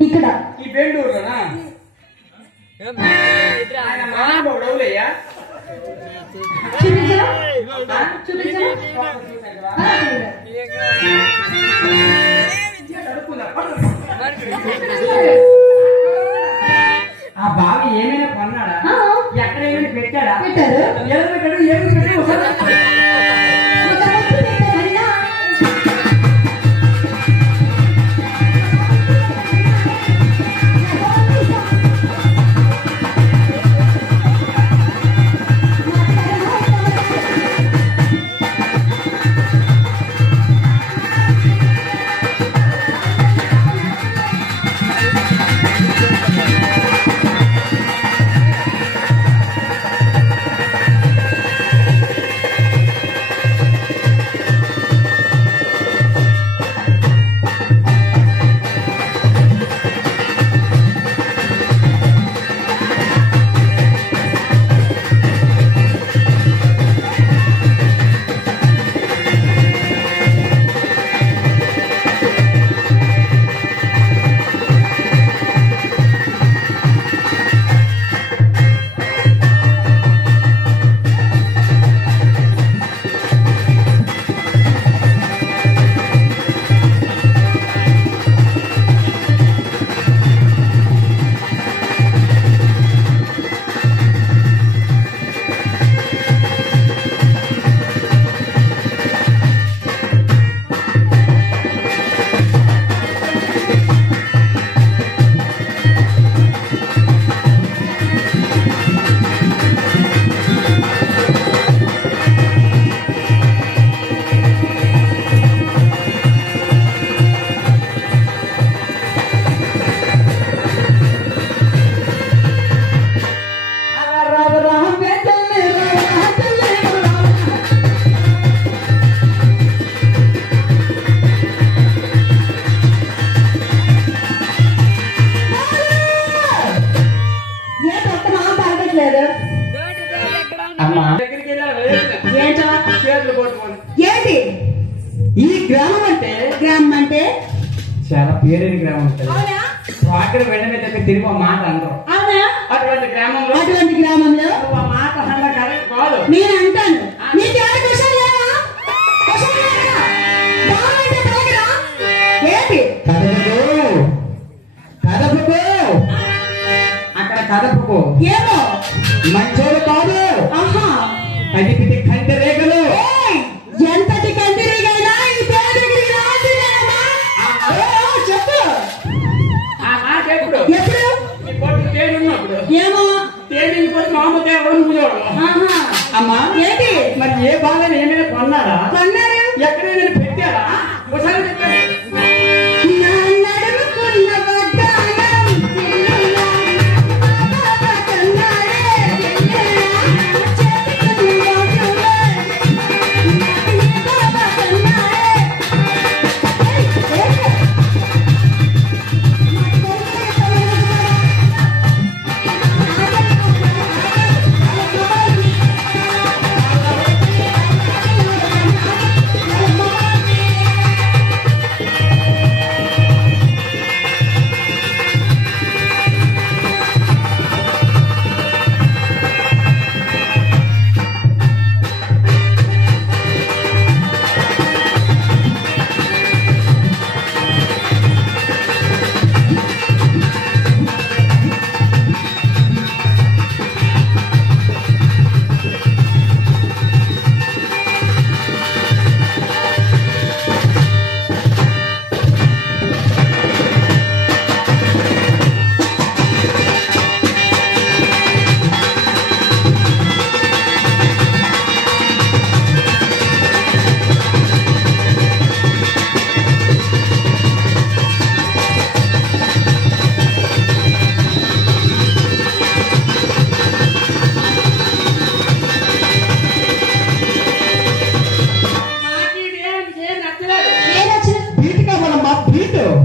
ఇక్కడ ఈ బెండూరులోనా? ఆయన మహానుభావుడు అవులయ్యా. ఆ బావి ఏమైనా కొన్నాడా? ఎక్కడ ఏమైనా పెట్టాడా? ఈ గ్రామం అంటే చాలా పేరైన గ్రామం ఉంటుంది. అక్కడ వెంటనే దగ్గర తిరిగి ఒక మాట అనరు. అటువంటి గ్రామంలో నువ్వు ఆ మాట అన్న కరెక్ట్ కాదు. నేను అంటాను అక్కడ కదపకు ఏమో మంచోడు కాదు. అది కంటి రేఖలు ఎంతటి కంటిరీగైనా ఈ పేదగిరి చెప్పు. ఆ మాట ఎప్పుడు ఎప్పుడు నీ కొట్టు తేడు ఉన్నప్పుడు ఏమో తేడిని కొట్టి మామూలు తేడు నువ్వు చూడవు. అమ్మా ఏంటి మరి ఏ బాధని ఏమైనా కొన్నారా? కొన్నారు ఎక్కడైనా పెట్టారా? ఒకసారి చెప్పండి.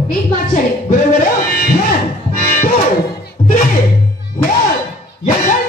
బీట్ మార్చాలి. 1 2 3 4